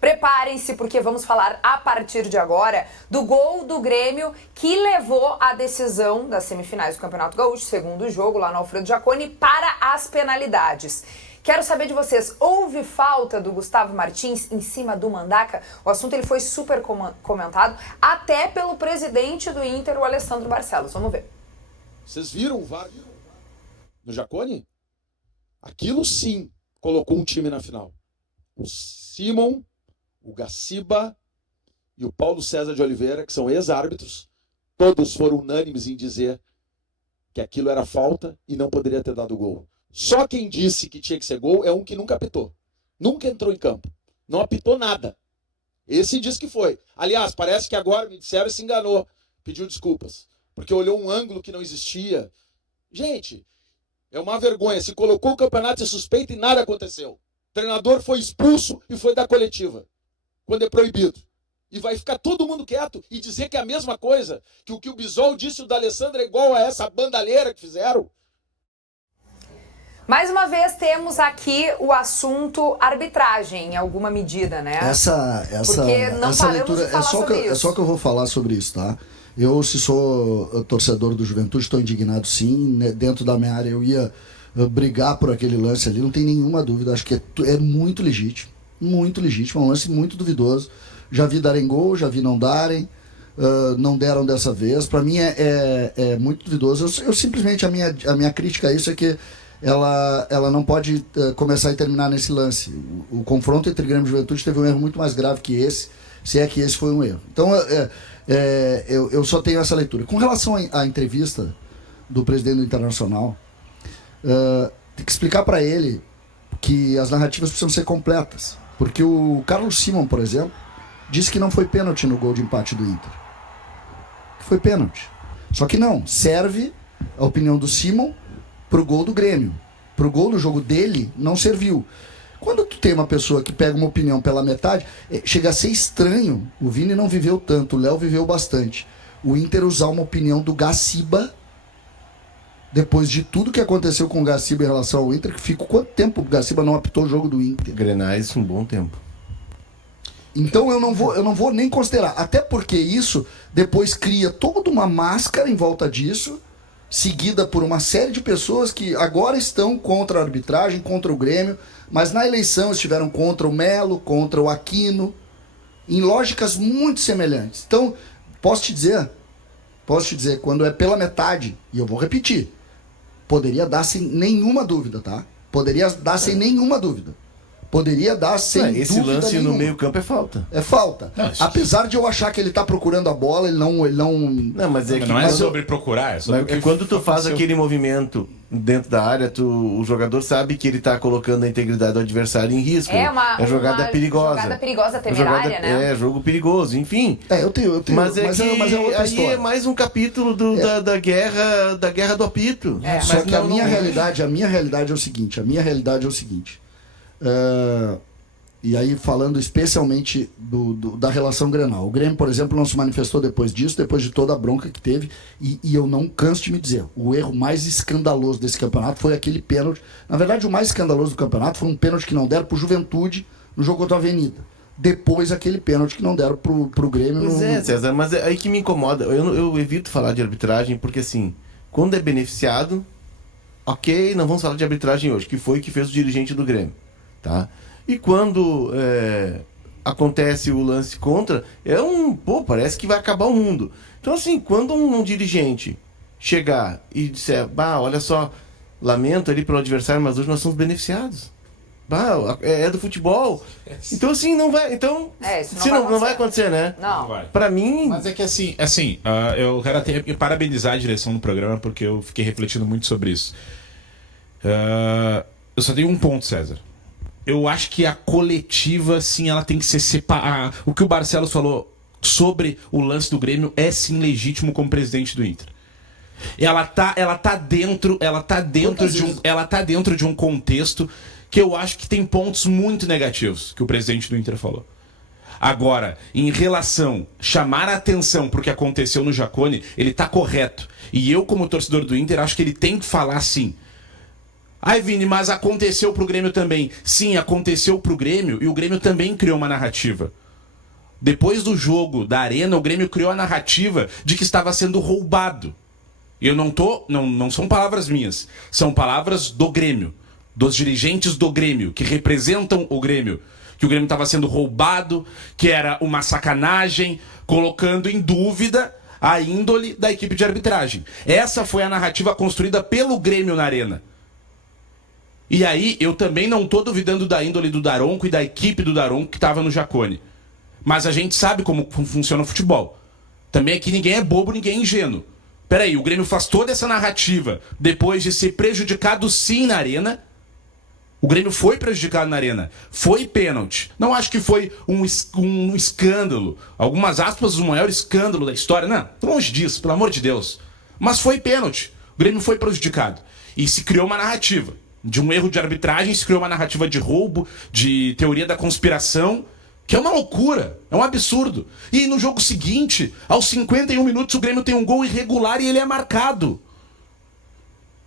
Preparem-se, porque vamos falar a partir de agora do gol do Grêmio que levou a decisão das semifinais do Campeonato Gaúcho, segundo jogo lá no Alfredo Jaconi, para as penalidades. Quero saber de vocês, houve falta do Gustavo Martins em cima do Mandaca? O assunto ele foi super comentado, até pelo presidente do Inter, o Alessandro Barcelos. Vamos ver. Vocês viram o VAR no Jaconi? Aquilo sim colocou um time na final. O Simon, o Gaciba e o Paulo César de Oliveira, que são ex-árbitros, todos foram unânimes em dizer que aquilo era falta e não poderia ter dado gol. Só quem disse que tinha que ser gol é um que nunca apitou. Nunca entrou em campo. Não apitou nada. Esse disse que foi. Aliás, parece que agora me disseram e se enganou. Pediu desculpas. Porque olhou um ângulo que não existia. Gente, é uma vergonha. Se colocou o campeonato em suspeita e nada aconteceu. O treinador foi expulso e foi da coletiva. Quando é proibido. E vai ficar todo mundo quieto e dizer que é a mesma coisa. Que o Bisol disse o da Alessandra é igual a essa bandalheira que fizeram. Mais uma vez temos aqui o assunto arbitragem, em alguma medida, né? Essa leitura é só que eu vou falar sobre isso, tá? Eu, se sou torcedor do Juventude, estou indignado sim. Dentro da minha área eu ia brigar por aquele lance ali, não tem nenhuma dúvida. Acho que é muito legítimo, é um lance muito duvidoso. Já vi darem gol, já vi não darem, não deram dessa vez. Para mim é muito duvidoso. Eu simplesmente, a minha crítica a isso é que ela não pode começar e terminar nesse lance. O confronto entre Grêmio e Juventude teve um erro muito mais grave que esse, se é que esse foi um erro. Então, eu só tenho essa leitura. Com relação à entrevista do presidente do Internacional, tem que explicar para ele que as narrativas precisam ser completas. Porque o Carlos Simon, por exemplo, disse que não foi pênalti no gol de empate do Inter. Que foi pênalti. Só que não, serve a opinião do Simon pro gol do Grêmio. Pro gol do jogo dele, não serviu. Quando tu tem uma pessoa que pega uma opinião pela metade, chega a ser estranho. O Vini não viveu tanto, o Léo viveu bastante. O Inter usar uma opinião do Gaciba, depois de tudo que aconteceu com o Gaciba em relação ao Inter, que ficou quanto tempo o Gaciba não apitou o jogo do Inter? Grenais, um bom tempo. Então eu não vou nem considerar. Até porque isso depois cria toda uma máscara em volta disso, seguida por uma série de pessoas que agora estão contra a arbitragem, contra o Grêmio, mas na eleição estiveram contra o Melo, contra o Aquino, em lógicas muito semelhantes. Então, posso te dizer, quando é pela metade, e eu vou repetir, poderia dar sem nenhuma dúvida, tá? Poderia dar sem nenhuma dúvida. Poderia dar sem dúvida esse lance nenhuma. no meio campo é falta. É falta. Não, apesar de eu achar que ele tá procurando a bola, ele não... Não, mas não é sobre procurar, é sobre... Quando tu faz aquele movimento dentro da área, o jogador sabe que ele tá colocando a integridade do adversário em risco. É uma jogada perigosa. Jogada perigosa, temerária, né? É, jogo perigoso, enfim. Eu tenho. Mas é outra história. Aí é mais um capítulo da guerra do apito. Só que a minha realidade é o seguinte, e aí falando especialmente da relação Grenal. O Grêmio, por exemplo, não se manifestou depois disso, depois de toda a bronca que teve, e eu não canso de me dizer, o erro mais escandaloso desse campeonato foi aquele pênalti. Na verdade, o mais escandaloso do campeonato foi um pênalti que não deram pro Juventude no jogo contra a Avenida. Depois aquele pênalti que não deram pro Grêmio. Pois César, mas é aí que me incomoda. Eu evito falar de arbitragem porque, assim, quando é beneficiado, ok, não vamos falar de arbitragem hoje, que foi o que fez o dirigente do Grêmio. Tá? E quando acontece o lance contra, parece que vai acabar o mundo. Então, assim, quando um dirigente chegar e disser, olha só, lamento ali pelo adversário, mas hoje nós somos beneficiados. É do futebol. Então, assim, não vai. Então, não vai acontecer, né? Não. Pra mim. Mas é que assim, eu quero até parabenizar a direção do programa, porque eu fiquei refletindo muito sobre isso. Eu só tenho um ponto, César. Eu acho que a coletiva, sim, ela tem que ser separada. O que o Barcelos falou sobre o lance do Grêmio é sim legítimo como presidente do Inter. Ela tá dentro de um contexto que eu acho que tem pontos muito negativos que o presidente do Inter falou. Agora, em relação chamar a atenção pro que aconteceu no Jaconi, ele tá correto. E eu, como torcedor do Inter, acho que ele tem que falar assim. Ai, Vini, mas aconteceu pro Grêmio também. Sim, aconteceu pro Grêmio e o Grêmio também criou uma narrativa. Depois do jogo da Arena, o Grêmio criou a narrativa de que estava sendo roubado. E eu não são palavras minhas, são palavras do Grêmio, dos dirigentes do Grêmio, que representam o Grêmio. Que o Grêmio estava sendo roubado, que era uma sacanagem, colocando em dúvida a índole da equipe de arbitragem. Essa foi a narrativa construída pelo Grêmio na Arena. E aí, eu também não estou duvidando da índole do Daronco e da equipe do Daronco que estava no Jacone. Mas a gente sabe como funciona o futebol. Também aqui ninguém é bobo, ninguém é ingênuo. Peraí, o Grêmio faz toda essa narrativa depois de ser prejudicado sim na Arena. O Grêmio foi prejudicado na Arena. Foi pênalti. Não acho que foi um escândalo. Algumas aspas, o maior escândalo da história. Não, longe disso, pelo amor de Deus. Mas foi pênalti. O Grêmio foi prejudicado. E se criou uma narrativa. De um erro de arbitragem, se criou uma narrativa de roubo, de teoria da conspiração, que é uma loucura, é um absurdo. E no jogo seguinte, aos 51 minutos, o Grêmio tem um gol irregular e ele é marcado.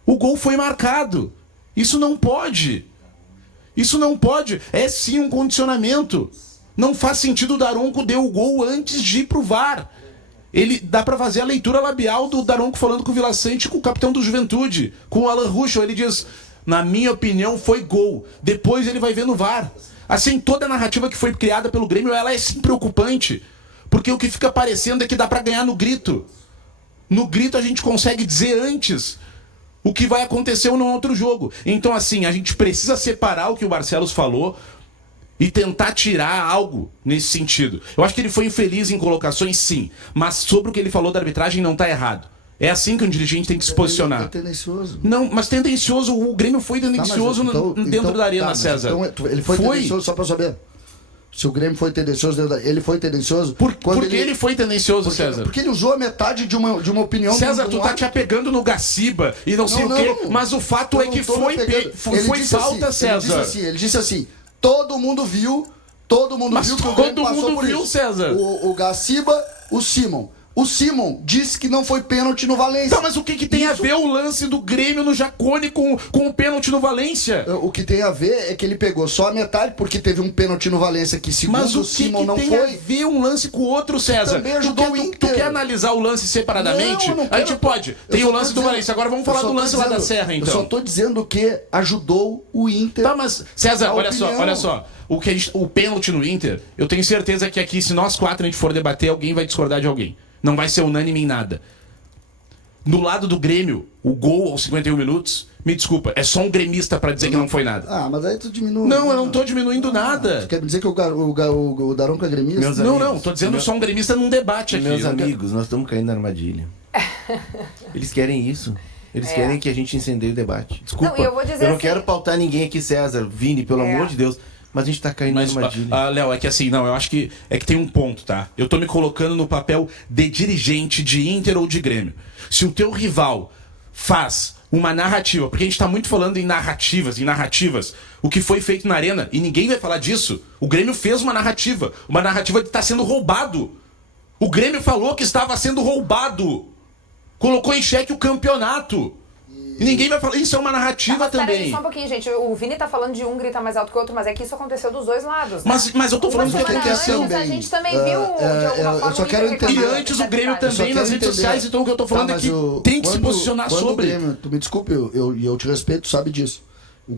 O gol foi marcado. Isso não pode. Isso não pode. É sim um condicionamento. Não faz sentido o Daronco deu o gol antes de ir pro VAR. Ele dá pra fazer a leitura labial do Daronco falando com o Vila Sante, com o capitão do Juventude, com o Alan Ruschel. Ele diz, na minha opinião, foi gol. Depois ele vai ver no VAR. Assim, toda a narrativa que foi criada pelo Grêmio, ela é sim preocupante. Porque o que fica parecendo é que dá pra ganhar no grito. No grito a gente consegue dizer antes o que vai acontecer no outro jogo. Então, assim, a gente precisa separar o que o Barcelos falou e tentar tirar algo nesse sentido. Eu acho que ele foi infeliz em colocações, sim. Mas sobre o que ele falou da arbitragem, não tá errado. É assim que um dirigente tem que se posicionar. É tendencioso. Não, mas tendencioso, o Grêmio foi tendencioso dentro da Arena, César. Então, ele foi tendencioso, só pra saber. Se o Grêmio foi tendencioso, ele foi tendencioso. Por que ele foi tendencioso, César? Porque ele usou a metade de uma opinião. César, tu tá te apegando no Gaciba e não sei o quê, mas o fato é que foi falta, César. Ele disse assim, todo mundo viu que o Grêmio passou por isso. César. O Gaciba, o Simon. O Simon disse que não foi pênalti no Valência. Tá, mas o que tem a ver o lance do Grêmio no Jacone com o pênalti no Valência? O que tem a ver é que ele pegou só a metade, porque teve um pênalti no Valência que, segundo o Simon, não foi. Mas o que tem a ver um lance com o outro, César? Também ajudou o Inter. Tu quer analisar o lance separadamente? Não a gente pode. Tem o lance do Valência. Agora vamos falar do lance lá da Serra, então. Eu só tô dizendo que ajudou o Inter. Tá, mas, César, olha só. O pênalti no Inter, eu tenho certeza que aqui, se nós quatro a gente for debater, alguém vai discordar de alguém. Não vai ser unânime em nada. No lado do Grêmio, o gol aos 51 minutos, me desculpa, é só um gremista pra dizer que não foi nada. Ah, mas aí tu diminui. Não, eu não tô diminuindo nada. Tu quer me dizer que o Daronco é gremista? Não, tô dizendo só um gremista num debate aqui. Meus amigos, nós estamos caindo na armadilha. Eles querem isso. Eles querem que a gente incendeie o debate. Desculpa, não, eu não quero pautar ninguém aqui, César, Vini, pelo amor de Deus. Mas a gente tá caindo na armadilha. Léo, é que assim, não, eu acho que tem um ponto, tá? Eu tô me colocando no papel de dirigente de Inter ou de Grêmio. Se o teu rival faz uma narrativa, porque a gente tá muito falando em narrativas, o que foi feito na Arena, e ninguém vai falar disso. O Grêmio fez uma narrativa de estar sendo roubado. O Grêmio falou que estava sendo roubado. Colocou em xeque o campeonato. E ninguém vai falar, isso é uma narrativa também. Peraí, só um pouquinho, gente. O Vini tá falando de um grita mais alto que o outro, mas é que isso aconteceu dos dois lados. Né? Mas eu tô falando do que aconteceu. A gente também viu, de alguma forma, eu só quero entender. E antes o Grêmio também nas redes sociais, então o que eu tô falando é que tem que se posicionar sobre. Grêmio, tu me desculpe, eu te respeito, tu sabe disso.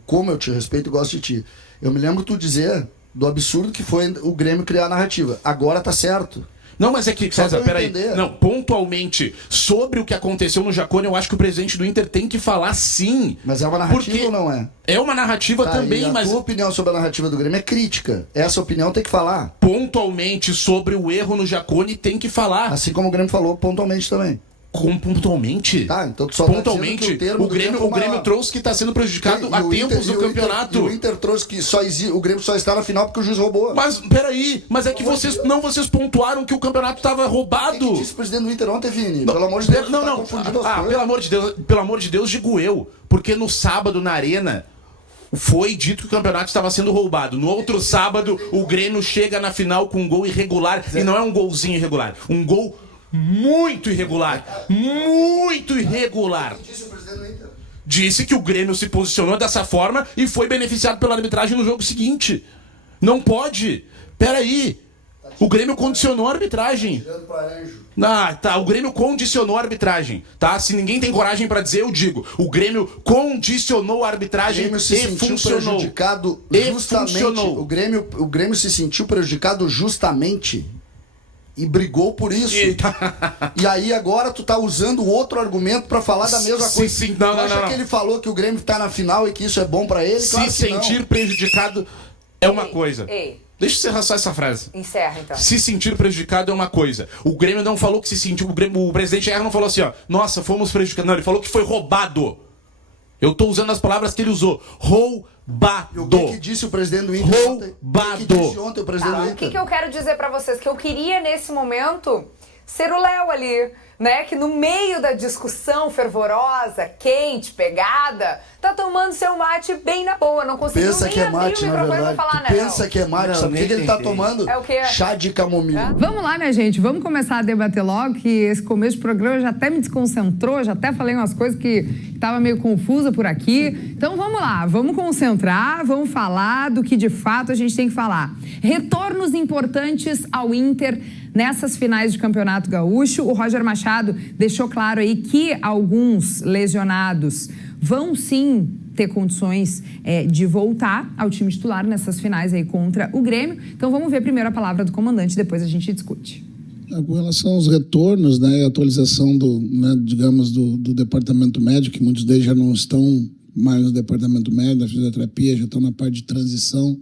Como eu te respeito e gosto de ti. Eu me lembro tu dizer do absurdo que foi o Grêmio criar a narrativa. Agora tá certo. Não, mas é que, César, peraí. Não, pontualmente, sobre o que aconteceu no Jacone, eu acho que o presidente do Inter tem que falar sim. Mas é uma narrativa ou não é? É uma narrativa também, mas... A tua opinião sobre a narrativa do Grêmio é crítica. Essa opinião tem que falar. Pontualmente, sobre o erro no Jacone, tem que falar. Assim como o Grêmio falou pontualmente também. Pontualmente? Tá, então tu só pontualmente, tá o Grêmio trouxe que está sendo prejudicado há tempos no campeonato. O Inter trouxe que o Grêmio só está na final porque o juiz roubou. Mas, peraí, mas é que vocês pontuaram que o campeonato estava roubado. Quem disse o presidente do Inter ontem, Vini? Pelo amor de Deus, não. Pelo amor de Deus, digo eu. Porque no sábado, na Arena, foi dito que o campeonato estava sendo roubado. No outro sábado, o Grêmio chega na final com um gol irregular. E não é um golzinho irregular. Um gol muito irregular. Muito irregular. disse que o Grêmio se posicionou dessa forma e foi beneficiado pela arbitragem no jogo seguinte. Não pode. Peraí. O Grêmio condicionou a arbitragem. Tá. O Grêmio condicionou a arbitragem, tá? Se ninguém tem coragem pra dizer, eu digo. O Grêmio condicionou a arbitragem e funcionou. Prejudicado justamente. O Grêmio se sentiu prejudicado justamente e brigou por isso. E aí agora tu tá usando outro argumento pra falar da mesma coisa. Sim. Não. Que ele falou que o Grêmio tá na final e que isso é bom pra ele? Claro se sentir prejudicado é uma coisa. Ei. Deixa eu encerrar só essa frase. Encerra, então. Se sentir prejudicado é uma coisa. O Grêmio não falou que se sentiu... O presidente Erra não falou assim, ó. Nossa, fomos prejudicados. Não, ele falou que foi roubado. Eu tô usando as palavras que ele usou. Roubado. E o que disse o presidente do Inter ontem? Roubado. O que disse ontem o presidente do Inter? O que eu quero dizer pra vocês? Que eu queria, nesse momento, ser o Léo ali, né? Que no meio da discussão fervorosa, quente, pegada, tá tomando seu mate bem na boa. Não conseguiu pensa nem que é abrir mate, o microfone pra falar, né? Pensa que é mate, não, sabe o que ele tá tomando? É o quê? Chá de camomila. Vamos lá, minha gente, vamos começar a debater logo, que esse começo do programa já até me desconcentrou, já até falei umas coisas que tava meio confusa por aqui. Então vamos lá, vamos concentrar, vamos falar do que de fato a gente tem que falar. Retornos importantes ao Inter nessas finais de Campeonato Gaúcho. O Roger Machado deixou claro aí que alguns lesionados vão sim ter condições de voltar ao time titular nessas finais aí contra o Grêmio. Então vamos ver primeiro a palavra do comandante, depois a gente discute. Com relação aos retornos, né, a atualização do departamento médico, que muitos deles já não estão mais no departamento médico, da fisioterapia, já estão na parte de transição.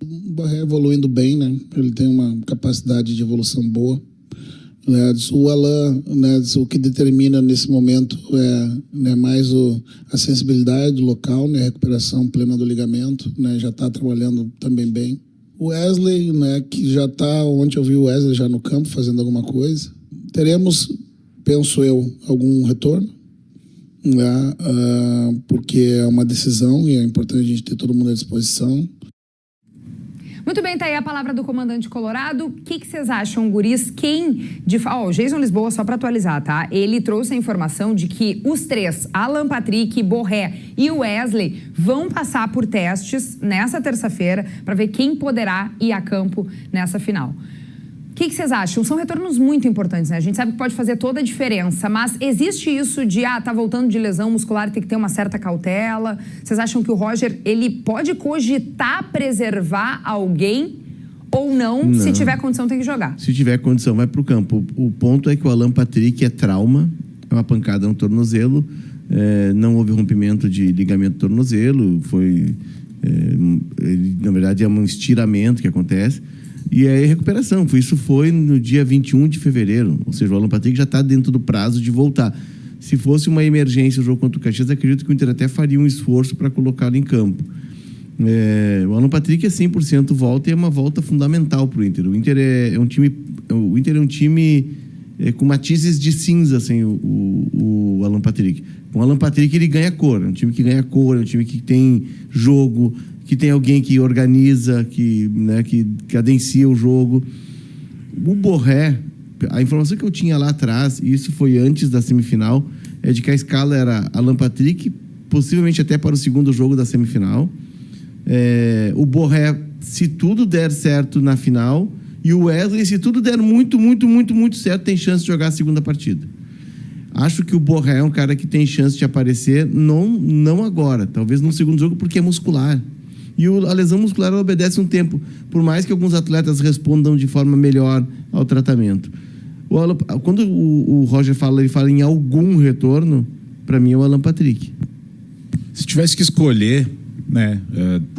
O Borré evoluindo bem, né? Ele tem uma capacidade de evolução boa. O Alain, o que determina nesse momento é mais a sensibilidade do local, né? A recuperação plena do ligamento, né? Já está trabalhando também bem. O Wesley, né? Que já está, ontem eu vi o Wesley já no campo fazendo alguma coisa. Teremos, penso eu, algum retorno, né? Porque é uma decisão e é importante a gente ter todo mundo à disposição. Muito bem, tá aí a palavra do comandante Colorado. O que vocês acham, guris? O Jason Lisboa, só para atualizar, tá? Ele trouxe a informação de que os três, Alan Patrick, Borré e o Wesley, vão passar por testes nessa terça-feira para ver quem poderá ir a campo nessa final. O que vocês acham? São retornos muito importantes, né? A gente sabe que pode fazer toda a diferença, mas existe isso de, tá voltando de lesão muscular, tem que ter uma certa cautela? Vocês acham que o Roger, ele pode cogitar preservar alguém ou não? Se tiver condição, tem que jogar? Se tiver condição, vai pro campo. O ponto é que o Alan Patrick é trauma, é uma pancada no tornozelo, não houve rompimento de ligamento do tornozelo, na verdade é um estiramento que acontece. E aí recuperação, isso foi no dia 21 de fevereiro, ou seja, o Alan Patrick já está dentro do prazo de voltar. Se fosse uma emergência o jogo contra o Caxias, acredito que o Inter até faria um esforço para colocá-lo em campo. O Alan Patrick é 100% volta e é uma volta fundamental para o Inter. O Inter é um time com matizes de cinza, assim, o Alan Patrick. Com o Alan Patrick ele ganha cor, é um time que ganha cor, é um time que tem jogo, que tem alguém que organiza, que cadencia o jogo. O Borré, a informação que eu tinha lá atrás, e isso foi antes da semifinal, é de que a escala era Alan Patrick, possivelmente até para o segundo jogo da semifinal. O Borré, se tudo der certo na final, e o Wesley, se tudo der muito, muito, muito, muito certo, tem chance de jogar a segunda partida. Acho que o Borré é um cara que tem chance de aparecer, não agora, talvez no segundo jogo, porque é muscular. E a lesão muscular obedece um tempo, por mais que alguns atletas respondam de forma melhor ao tratamento. Quando o Roger fala, ele fala em algum retorno, para mim é o Alan Patrick. Se tivesse que escolher, né,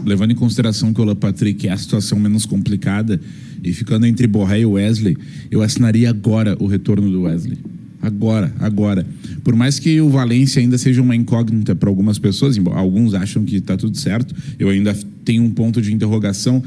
levando em consideração que o Alan Patrick é a situação menos complicada, e ficando entre Borré e Wesley, eu assinaria agora o retorno do Wesley. Agora. Por mais que o Valência ainda seja uma incógnita para algumas pessoas, alguns acham que está tudo certo, eu ainda tenho um ponto de interrogação.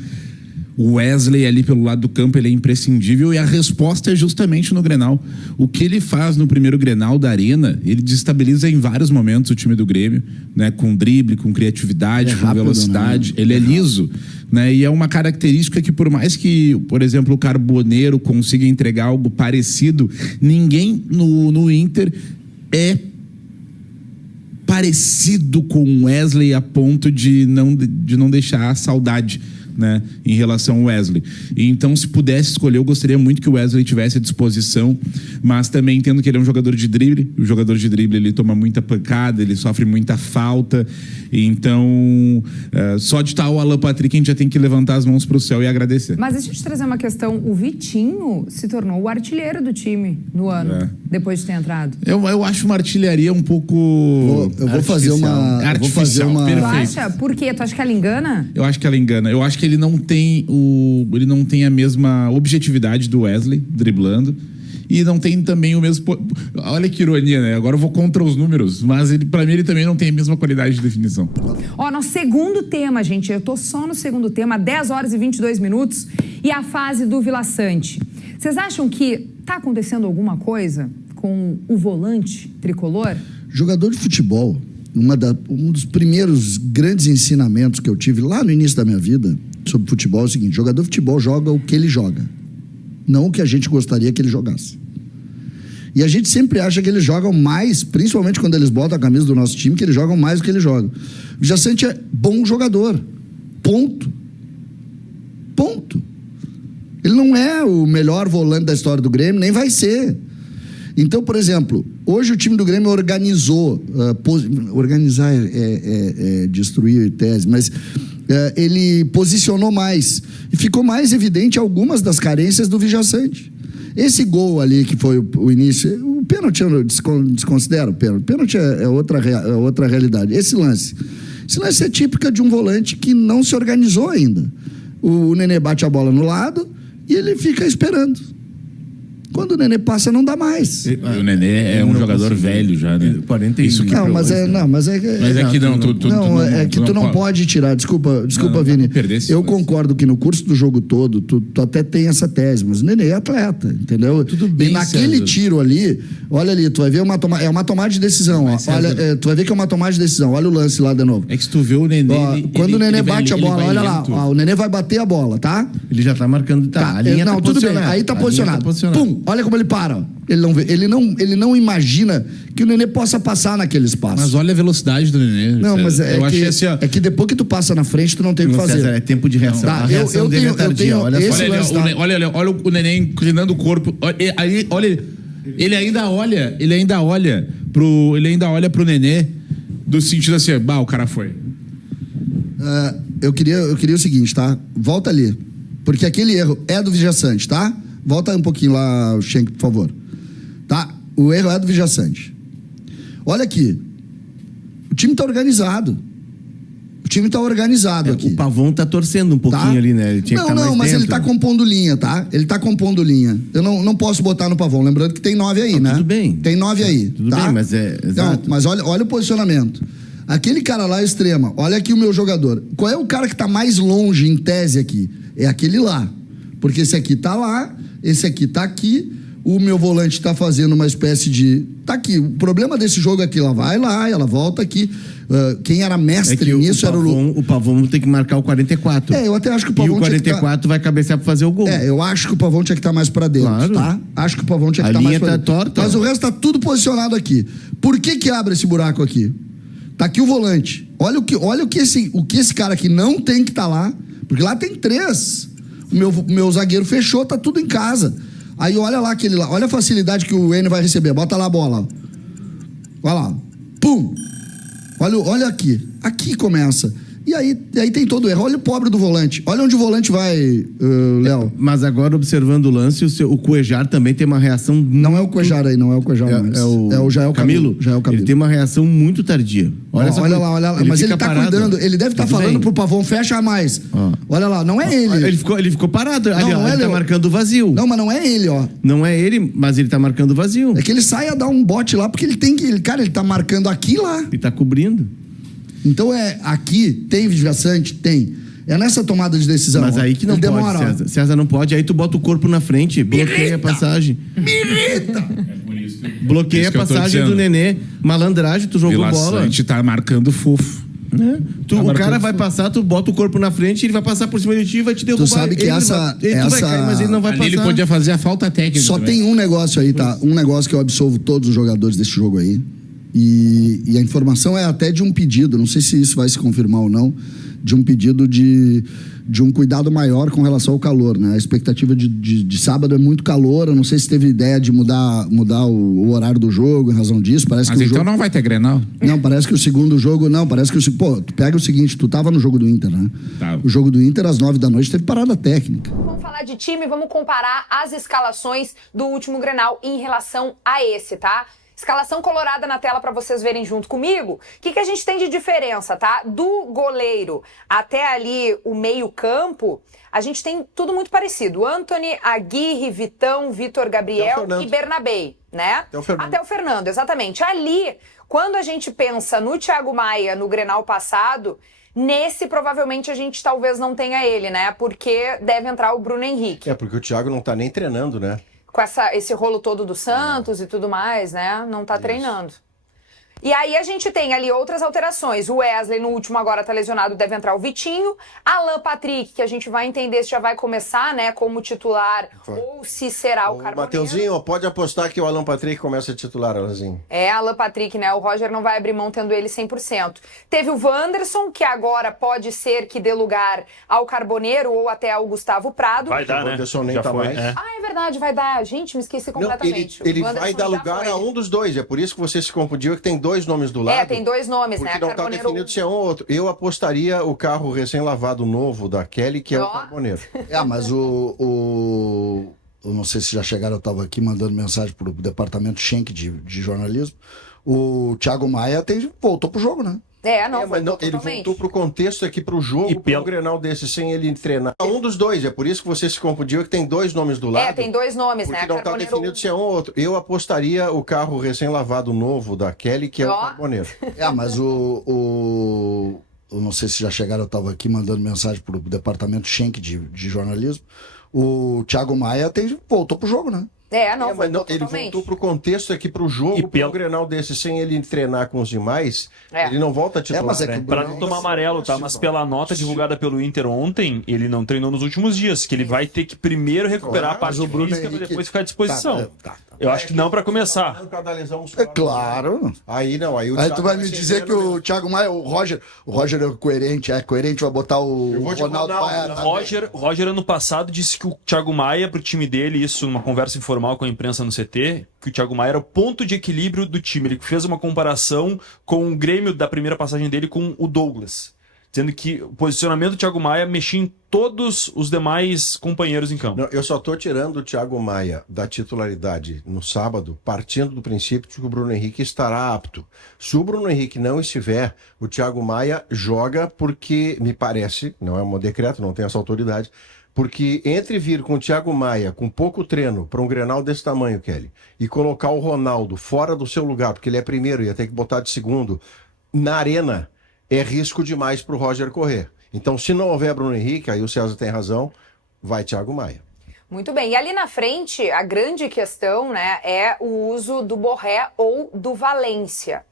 O Wesley ali pelo lado do campo, ele é imprescindível e a resposta é justamente no Grenal. O que ele faz no primeiro Grenal da Arena, ele desestabiliza em vários momentos o time do Grêmio, né? Com drible, com criatividade, com velocidade, né? Ele é liso, né? E é uma característica que por mais que, por exemplo, o Carboneiro consiga entregar algo parecido, ninguém no Inter é parecido com o Wesley a ponto de não deixar saudade, né, em relação ao Wesley. E então, se pudesse escolher, eu gostaria muito que o Wesley tivesse à disposição, mas também entendo que ele é um jogador de drible. O jogador de drible, ele toma muita pancada, ele sofre muita falta. Então, só de estar o Alan Patrick, a gente já tem que levantar as mãos para o céu e agradecer. Mas deixa eu te trazer uma questão. O Vitinho se tornou o artilheiro do time no ano, depois de ter entrado. Eu acho uma artilharia um pouco... Eu vou fazer uma... Perfeito. Tu acha? Por quê? Tu acha que ela engana? Eu acho que ela engana. Eu acho que ele não tem a mesma objetividade do Wesley driblando, e não tem também o mesmo... Olha que ironia, né? Agora eu vou contra os números, mas pra mim ele também não tem a mesma qualidade de definição. Ó, nosso segundo tema, gente, eu tô só no segundo tema, 10 horas e 22 minutos, e a fase do Vila Sante. Vocês acham que tá acontecendo alguma coisa com o volante tricolor? Jogador de futebol, um dos primeiros grandes ensinamentos que eu tive lá no início da minha vida sobre futebol é o seguinte: jogador de futebol joga o que ele joga, não o que a gente gostaria que ele jogasse. E a gente sempre acha que eles jogam mais, principalmente quando eles botam a camisa do nosso time, que eles jogam mais do que eles jogam. O Jacente é bom jogador. Ponto. Ele não é o melhor volante da história do Grêmio, nem vai ser. Então, por exemplo, hoje o time do Grêmio organizou, organizar é destruir tese, mas ele posicionou mais. E ficou mais evidente algumas das carências do Vijaçante. Esse gol ali, que foi o início, o pênalti eu desconsidero o pênalti. O pênalti é outra realidade. Esse lance é típico de um volante que não se organizou ainda. O Nenê bate a bola no lado e ele fica esperando. Quando o Nenê passa, não dá mais. O Nenê é um jogador velho já, né? 40 Isso que mas é que tu não pode tirar. Desculpa, Vini. Eu concordo que no curso do jogo todo, tu até tem essa tese, mas o Nenê é atleta, entendeu? Tudo bem. E naquele tiro ali, olha ali, tu vai ver uma tomada de decisão. Ó, olha, tu vai ver que é uma tomada de decisão. Olha o lance lá de novo. É que se tu vê o Nenê. Quando o Nenê bate a bola, olha lá. Ó, o Nenê vai bater a bola, tá? Ele já tá marcando. Tá, a linha não, tá tudo bem. Aí tá posicionado. Pum! Olha como ele para. Ele não imagina que o Nenê possa passar naquele espaço. Mas olha a velocidade do Nenê. Não, mas é que depois que tu passa na frente, tu não tem o que fazer. César, é tempo de reação. Tá, eu tenho olha o Nenê inclinando o corpo. Olha, ele ainda olha pro Nenê do sentido assim, o cara foi. Eu queria o seguinte, tá? Volta ali. Porque aquele erro é do Vijaçante, tá? Volta um pouquinho lá, Schenck, por favor. Tá? O erro é do Vijaçante. Olha aqui. O time tá organizado. Aqui. O Pavão tá torcendo um pouquinho ali, né? Ele tinha que mais mas dentro. ele tá compondo linha, tá? Ele tá compondo linha. Eu não posso botar no Pavão. Lembrando que tem 9 aí, né? Tudo bem. Tem 9 aí. Tudo tá? bem, mas é exato. Não, mas olha o posicionamento. Aquele cara lá é extrema. Olha aqui o meu jogador. Qual é o cara que tá mais longe, em tese, aqui? É aquele lá. Porque esse aqui tá lá, esse aqui tá aqui, o meu volante tá fazendo uma espécie de... Tá aqui, o problema desse jogo é que ela vai lá, ela volta aqui. Quem era mestre nisso era o Pavão tem que marcar o 44. Eu até acho que o Pavão e o 44 vai cabecear pra fazer o gol. Eu acho que o Pavão tinha que estar mais pra dentro, claro. Tá? Acho que o Pavão tinha que estar mais pra dentro. Torta. Mas o resto tá tudo posicionado aqui. Por que abre esse buraco aqui? Tá aqui o volante. Olha o que esse cara aqui não tem que estar lá, porque lá tem 3. O meu zagueiro fechou, tá tudo em casa. Aí olha lá aquele lá, olha a facilidade que o N vai receber. Bota lá a bola. Olha lá. Pum! Olha aqui. Aqui começa. E aí tem todo o erro. Olha o pobre do volante. Olha onde o volante vai, Léo. Mas agora, observando o lance, o Cuejar também tem uma reação... Não é o Cuejar aí, não é o Cuejar mais. Já é o Camilo. Ele tem uma reação muito tardia. Olha lá. Mas ele tá parado. Cuidando. Ele deve estar falando pro Pavão, fecha mais. Olha lá, não é ele. Ele ficou parado. Não ele tá marcando o vazio. Não, mas não é ele, ó. Não é ele, mas ele tá marcando o vazio. É que ele sai a dar um bote lá, porque ele tem que... Cara, ele tá marcando aqui e lá. Ele tá cobrindo. Então aqui tem Vijaçante? Tem. É nessa tomada de decisão. Mas aí que não pode, demora. César não pode. Aí tu bota o corpo na frente, bloqueia a passagem. Me irrita! Bloqueia a passagem do Nenê. Malandragem, tu jogou bola. A gente tá marcando fofo. O cara vai passar, tu bota o corpo na frente, ele vai passar por cima de ti e vai te derrubar. Tu sabe que tu vai cair, mas ele não vai passar. Ele podia fazer a falta técnica. Só também. tem um negócio aí, tá? Um negócio que eu absolvo todos os jogadores desse jogo aí. E a informação é até de um pedido, não sei se isso vai se confirmar ou não, de um pedido de um cuidado maior com relação ao calor, né? A expectativa de sábado é muito calor, eu não sei se teve ideia de mudar o horário do jogo em razão disso. Parece Mas que então jogo... não vai ter Grenal? Não, parece que o segundo jogo... Não, parece que Pô, tu pega o seguinte, tu tava no jogo do Inter, né? Tá. O jogo do Inter, às 9h teve parada técnica. Vamos falar de time, vamos comparar as escalações do último Grenal em relação a esse, tá? Escalação colorada na tela para vocês verem junto comigo. O que a gente tem de diferença, tá? Do goleiro até ali o meio-campo, a gente tem tudo muito parecido. Antony, Aguirre, Vitão, Vitor Gabriel e Bernabé, né? Até o Fernando, exatamente. Ali, quando a gente pensa no Thiago Maia no Grenal passado, nesse provavelmente a gente talvez não tenha ele, né? Porque deve entrar o Bruno Henrique. Porque o Thiago não tá nem treinando, né? Com esse rolo todo do Santos e tudo mais, né? Não tá treinando. E aí a gente tem ali outras alterações. O Wesley, no último agora tá lesionado, deve entrar o Vitinho. Alan Patrick, que a gente vai entender se já vai começar, né, como titular ou se será o Carboneiro. Mateuzinho, pode apostar que o Alan Patrick começa a titular, Alanzinho. Alan Patrick, né? O Roger não vai abrir mão tendo ele 100%. Teve o Wanderson, que agora pode ser que dê lugar ao Carboneiro ou até ao Gustavo Prado. Vai dar, né? O Wanderson nem Já tá foi, mais. é. Ah, é verdade, vai dar. Gente, me esqueci completamente. Não, ele vai dar lugar a um dos dois. É por isso que você se confundiu, que tem dois nomes do lado. Tem dois nomes, porque né? Não está definido se é um ou outro. Eu apostaria o carro recém-lavado novo da Kelly, que é o Carboneiro. Mas eu não sei se já chegaram, eu estava aqui mandando mensagem para o departamento Schenck de jornalismo. O Thiago Maia voltou pro jogo, né? Mas não, ele voltou pro contexto aqui pro jogo, pro Grenal desse, sem ele treinar. Um dos dois, é por isso que você se confundiu, que tem dois nomes do lado. Tem dois nomes, porque né? Não está definido se é um ou outro. Eu apostaria o carro recém-lavado novo da Kelly, que é o Carboneiro. Mas eu não sei se já chegaram, eu estava aqui mandando mensagem para o departamento Schenck de jornalismo. O Thiago Maia voltou pro jogo, né? Mas não, ele voltou pro contexto aqui pro jogo, pro Grenal desse, sem ele treinar com os demais, ele não volta a titular. Para não tomar amarelo, tá? Mas pela nota divulgada pelo Inter ontem, ele não treinou nos últimos dias, que ele vai ter que primeiro recuperar a parte física para depois ficar à disposição. Eu acho que não para começar. Claro. Aí tu vai me dizer que o Thiago Maia, o Roger é coerente, vai botar o Ronaldo Paia. Roger ano passado disse que o Thiago Maia pro time dele, isso numa conversa informal com a imprensa no CT, que o Thiago Maia era o ponto de equilíbrio do time. Ele fez uma comparação com o Grêmio da primeira passagem dele com o Douglas, dizendo que o posicionamento do Thiago Maia mexia em todos os demais companheiros em campo. Não, eu só tô tirando o Thiago Maia da titularidade no sábado, partindo do princípio de que o Bruno Henrique estará apto. Se o Bruno Henrique não estiver, o Thiago Maia joga porque, me parece, não é um decreto, não tem essa autoridade, porque entre vir com o Thiago Maia, com pouco treino, para um Grenal desse tamanho, Kelly, e colocar o Ronaldo fora do seu lugar, porque ele é primeiro e ia ter que botar de segundo, na arena, é risco demais para o Roger correr. Então, se não houver Bruno Henrique, aí o César tem razão, vai Thiago Maia. Muito bem. E ali na frente, a grande questão, né, é o uso do Borré ou do Valência.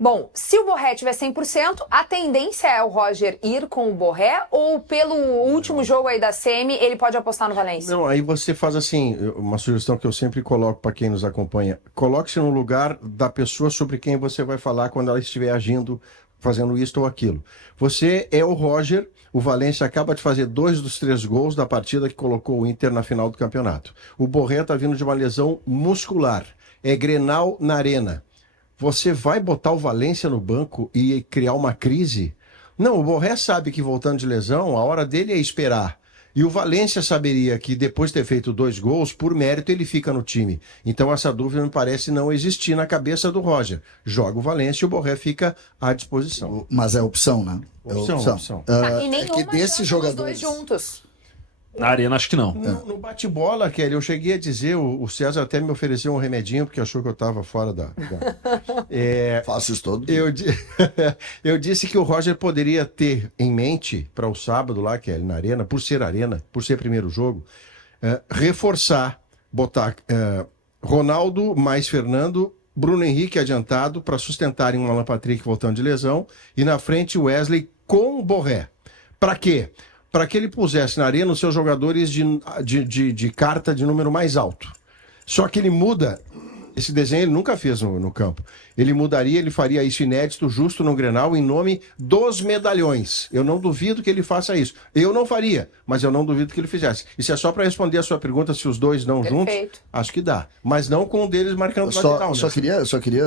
Bom, se o Borré tiver 100%, a tendência é o Roger ir com o Borré ou pelo último jogo aí da semi, ele pode apostar no Valência? Não, aí você faz assim, uma sugestão que eu sempre coloco para quem nos acompanha. Coloque-se no lugar da pessoa sobre quem você vai falar quando ela estiver agindo, fazendo isto ou aquilo. Você é o Roger, o Valência acaba de fazer 2 dos 3 gols da partida que colocou o Inter na final do campeonato. O Borré está vindo de uma lesão muscular, é Grenal na arena. Você vai botar o Valência no banco e criar uma crise? Não, o Borré sabe que voltando de lesão, a hora dele é esperar. E o Valência saberia que depois de ter feito 2 gols, por mérito ele fica no time. Então essa dúvida me parece não existir na cabeça do Roger. Joga o Valência e o Borré fica à disposição. Mas é opção, né? Opção. E nenhuma desses jogadores dois juntos. Na arena, acho que não. No bate-bola, Kelly, eu cheguei a dizer, o César até me ofereceu um remedinho, porque achou que eu estava fora da... Faço isso todo. Eu disse que o Roger poderia ter em mente, para o sábado lá, Kelly, na arena, por ser primeiro jogo, reforçar, botar Ronaldo mais Fernando, Bruno Henrique adiantado, para sustentarem um Alan Patrick voltando de lesão, e na frente o Wesley com o Borré. Para quê? Para que ele pusesse na arena os seus jogadores de carta de número mais alto. Só que ele muda Esse desenho ele nunca fez no campo. Ele mudaria, ele faria isso inédito, justo no Grenal, em nome dos medalhões. Eu não duvido que ele faça isso. Eu não faria, mas eu não duvido que ele fizesse. Isso é só para responder a sua pergunta, se os dois não juntos, acho que dá. Mas não com um deles marcando o lateral. Só queria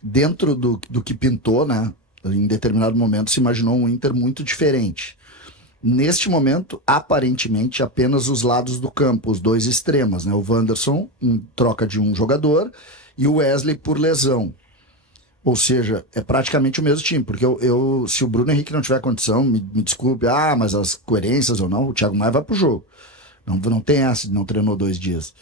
dentro do que pintou, né? Em determinado momento se imaginou um Inter muito diferente. Neste momento, aparentemente, apenas os lados do campo, os dois extremos, né? O Wanderson em troca de um jogador e o Wesley por lesão. Ou seja, é praticamente o mesmo time, porque se o Bruno Henrique não tiver condição, me desculpe, mas as coerências ou não, o Thiago Maia vai pro jogo. Não tem essa, não treinou 2 dias.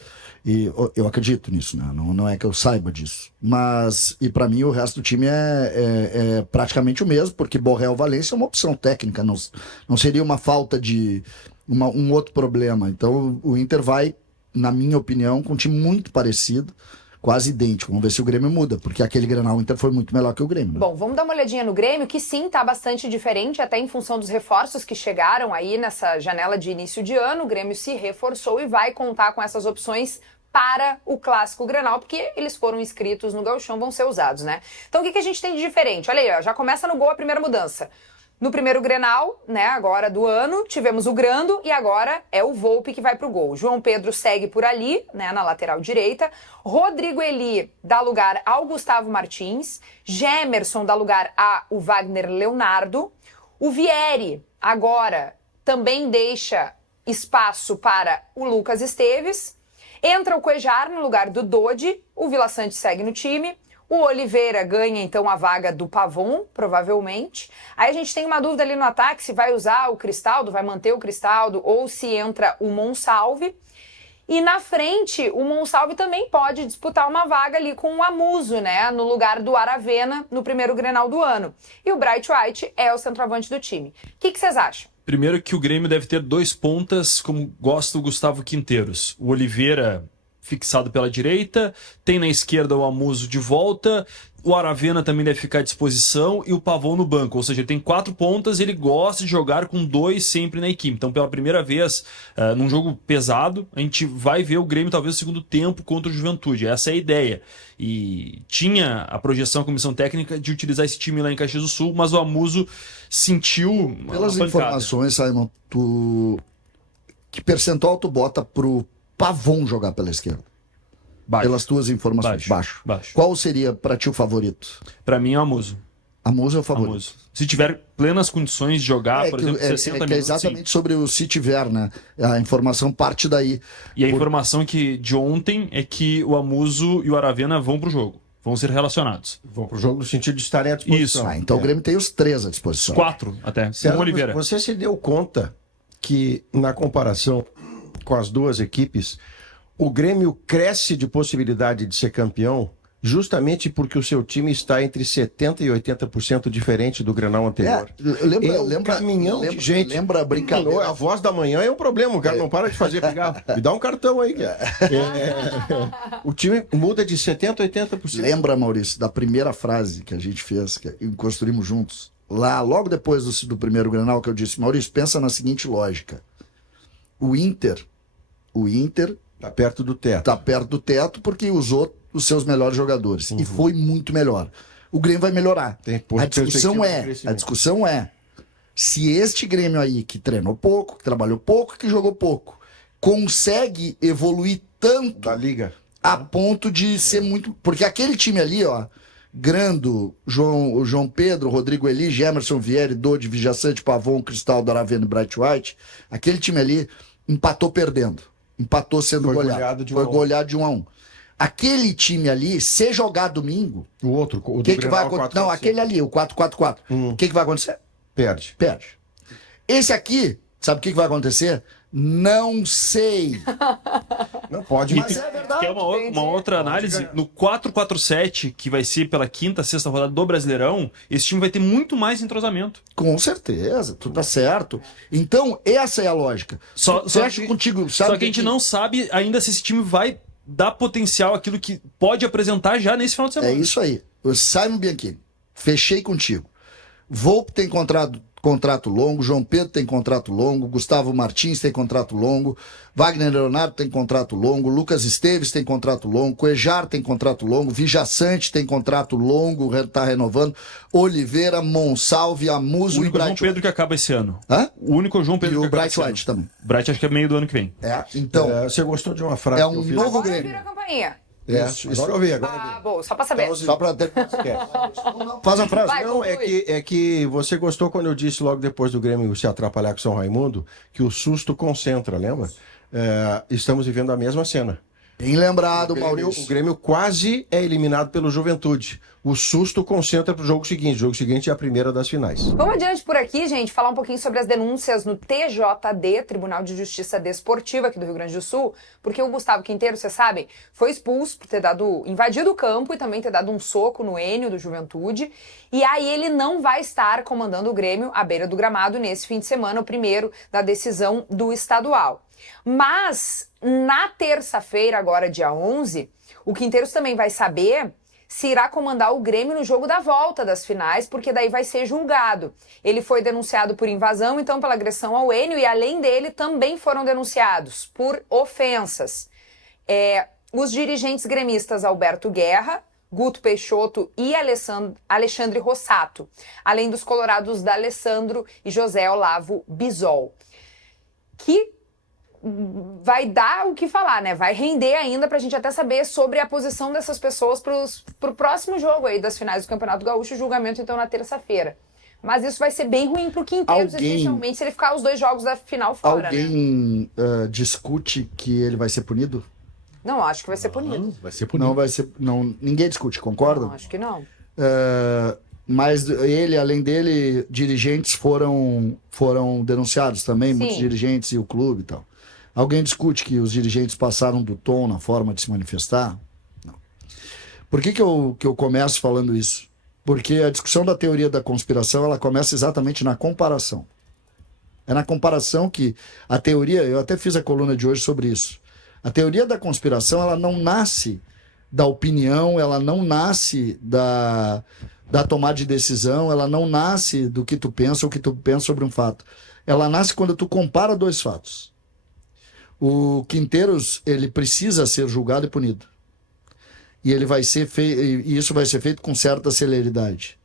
E eu acredito nisso, né? Não é que eu saiba disso. Mas, e para mim, o resto do time é praticamente o mesmo, porque Borrell Valência é uma opção técnica, não seria uma falta de um outro problema. Então, o Inter vai, na minha opinião, com um time muito parecido, quase idêntico. Vamos ver se o Grêmio muda, porque aquele Grenal o Inter foi muito melhor que o Grêmio. Né? Bom, vamos dar uma olhadinha no Grêmio, que sim, tá bastante diferente, até em função dos reforços que chegaram aí nessa janela de início de ano. O Grêmio se reforçou e vai contar com essas opções para o Clássico Grenal, porque eles foram inscritos no Gauchão, vão ser usados, né? Então, o que a gente tem de diferente? Olha aí, ó, já começa no gol a primeira mudança. No primeiro Grenal, né, agora do ano, tivemos o Grando e agora é o Volpi que vai pro gol. João Pedro segue por ali, né, na lateral direita. Rodrigo Eli dá lugar ao Gustavo Martins. Gemerson dá lugar ao Wagner Leonardo. O Vieri agora também deixa espaço para o Lucas Esteves. Entra o Cuejar no lugar do Dodi. O Vila Sante segue no time. O Oliveira ganha, então, a vaga do Pavon, provavelmente. Aí a gente tem uma dúvida ali no ataque, se vai usar o Cristaldo, vai manter o Cristaldo, ou se entra o Monsalve. E na frente, o Monsalve também pode disputar uma vaga ali com o Amuso, né? No lugar do Aravena, no primeiro Grenal do ano. E o Bright White é o centroavante do time. O que vocês acham? Primeiro que o Grêmio deve ter 2 pontas, como gosta o Gustavo Quinteiros. O Oliveira fixado pela direita, tem na esquerda o Amuso de volta, o Aravena também deve ficar à disposição e o Pavon no banco, ou seja, ele tem 4 pontas e ele gosta de jogar com 2 sempre na equipe. Então, pela primeira vez, num jogo pesado, a gente vai ver o Grêmio talvez no segundo tempo contra o Juventude. Essa é a ideia. E tinha a projeção, a comissão técnica, de utilizar esse time lá em Caxias do Sul, mas o Amuso sentiu pelas informações, Simon, que percentual tu bota pro Pavon jogar pela esquerda? Baixo. Pelas tuas informações. Baixo. Baixo. Qual seria para ti o favorito? Para mim é o Amuso. Amuso é o favorito. Amuso. Se tiver plenas condições de jogar, por exemplo, 60 minutos. É exatamente sim. Sobre o se tiver, né? A informação parte daí. E a informação de ontem é que o Amuso e o Aravena vão pro jogo. Vão ser relacionados. Vão pro jogo no sentido de estarem à disposição. Isso. Então o Grêmio tem os 3 à disposição. 4 até. Com Oliveira. Você se deu conta que, na comparação com as duas equipes, o Grêmio cresce de possibilidade de ser campeão justamente porque o seu time está entre 70% e 80% diferente do Grenal anterior. Lembra a brincadeira. A voz da manhã é um problema, o cara não para de fazer pegar. Me dá um cartão aí. O time muda de 70% a 80%. Lembra, Maurício, da primeira frase que a gente fez, que construímos juntos, lá, logo depois do primeiro Grenal, que eu disse, Maurício, pensa na seguinte lógica. O Inter tá perto do teto. Tá perto do teto porque usou os seus melhores jogadores. E foi muito melhor. O Grêmio vai melhorar. A discussão é se este Grêmio aí, que treinou pouco, que trabalhou pouco, que jogou pouco, consegue evoluir tanto da liga a ponto de ser muito... Porque aquele time ali, ó, Grando, João Pedro, Rodrigo Eli, Gemerson, Vieri, Dodi, Vijaçante, Pavon, Cristaldo, Aravena e Bright White, aquele time ali empatou perdendo. Empatou sendo goleado. Foi goleado de 1-1. Aquele time ali, se jogar domingo... O outro, o que vai acontecer? Não, aquele ali, o 4-4-4. O que vai acontecer? Perde. Esse aqui, sabe o que vai acontecer? Não sei. Não pode. Mas é verdade. Que é uma outra análise. No 4-4-7, que vai ser pela 5ª, 6ª rodada do Brasileirão, esse time vai ter muito mais entrosamento. Com certeza, tu tá certo. Então, essa é a lógica. Fecho contigo. Sabe que a gente não sabe ainda se esse time vai dar potencial àquilo que pode apresentar já nesse final de semana. É isso aí. O Simon Bianchini, fechei contigo. Volpe tem contrato longo, João Pedro tem contrato longo, Gustavo Martins tem contrato longo, Wagner Leonardo tem contrato longo, Lucas Esteves tem contrato longo, Cuejar tem contrato longo, Vijaçante tem contrato longo, tá renovando, Oliveira, Monsalve, Amuso o e único Bright João Pedro que acaba esse ano. Hã? O único João Pedro E que o acaba Bright esse ano. White também. Bright acho que é meio do ano que vem. Então, Você gostou de uma frase é que eu um fiz? novo Agora Grêmio. vira a campainha. Agora eu vi, agora eu vi. Ah, bom, só pra saber. Só pra ter... Faz a frase. Vai, Não, conclui. é que você gostou quando eu disse logo depois do Grêmio se atrapalhar com o São Raimundo, que o susto concentra, lembra? Estamos vivendo a mesma cena. Bem lembrado, O Maurício. Grêmio quase é eliminado pelo Juventude. O susto concentra pro jogo seguinte. O jogo seguinte é a primeira das finais. Vamos adiante por aqui, gente, falar um pouquinho sobre as denúncias no TJD, Tribunal de Justiça Desportiva aqui do Rio Grande do Sul, porque o Gustavo Quinteiro, vocês sabem, foi expulso por ter invadido o campo e também ter dado um soco no Enio do Juventude, e aí ele não vai estar comandando o Grêmio à beira do gramado nesse fim de semana, o primeiro da decisão do estadual. Mas, na terça-feira, agora dia 11, o Quinteiros também vai saber se irá comandar o Grêmio no jogo da volta das finais, porque daí vai ser julgado. Ele foi denunciado por invasão, então pela agressão ao Enio, e além dele também foram denunciados por ofensas. Os dirigentes gremistas Alberto Guerra, Guto Peixoto e Alexandre Rossato, além dos colorados D'Alessandro e José Olavo Bisol, que vai dar o que falar, né? Vai render ainda pra gente até saber sobre a posição dessas pessoas pro próximo jogo aí das finais do Campeonato Gaúcho, julgamento então na terça-feira. Mas isso vai ser bem ruim pro Quinteiros, especialmente se ele ficar os 2 jogos da final fora, né? Alguém discute que ele vai ser punido? Não, acho que vai ser punido. Vai ser punido. Não vai ser... Não, ninguém discute, concorda? Não, acho que não. Mas ele, além dele, dirigentes foram denunciados também, muitos dirigentes e o clube e tal. Alguém discute que os dirigentes passaram do tom na forma de se manifestar? Não. Por que eu começo falando isso? Porque a discussão da teoria da conspiração, ela começa exatamente na comparação. É na comparação que a teoria, eu até fiz a coluna de hoje sobre isso. A teoria da conspiração, ela não nasce da opinião, ela não nasce da tomada de decisão, ela não nasce do que tu pensa ou que tu pensa sobre um fato. Ela nasce quando tu compara 2 fatos. O Quinteiros, ele precisa ser julgado e punido. E ele vai ser e isso vai ser feito com certa celeridade.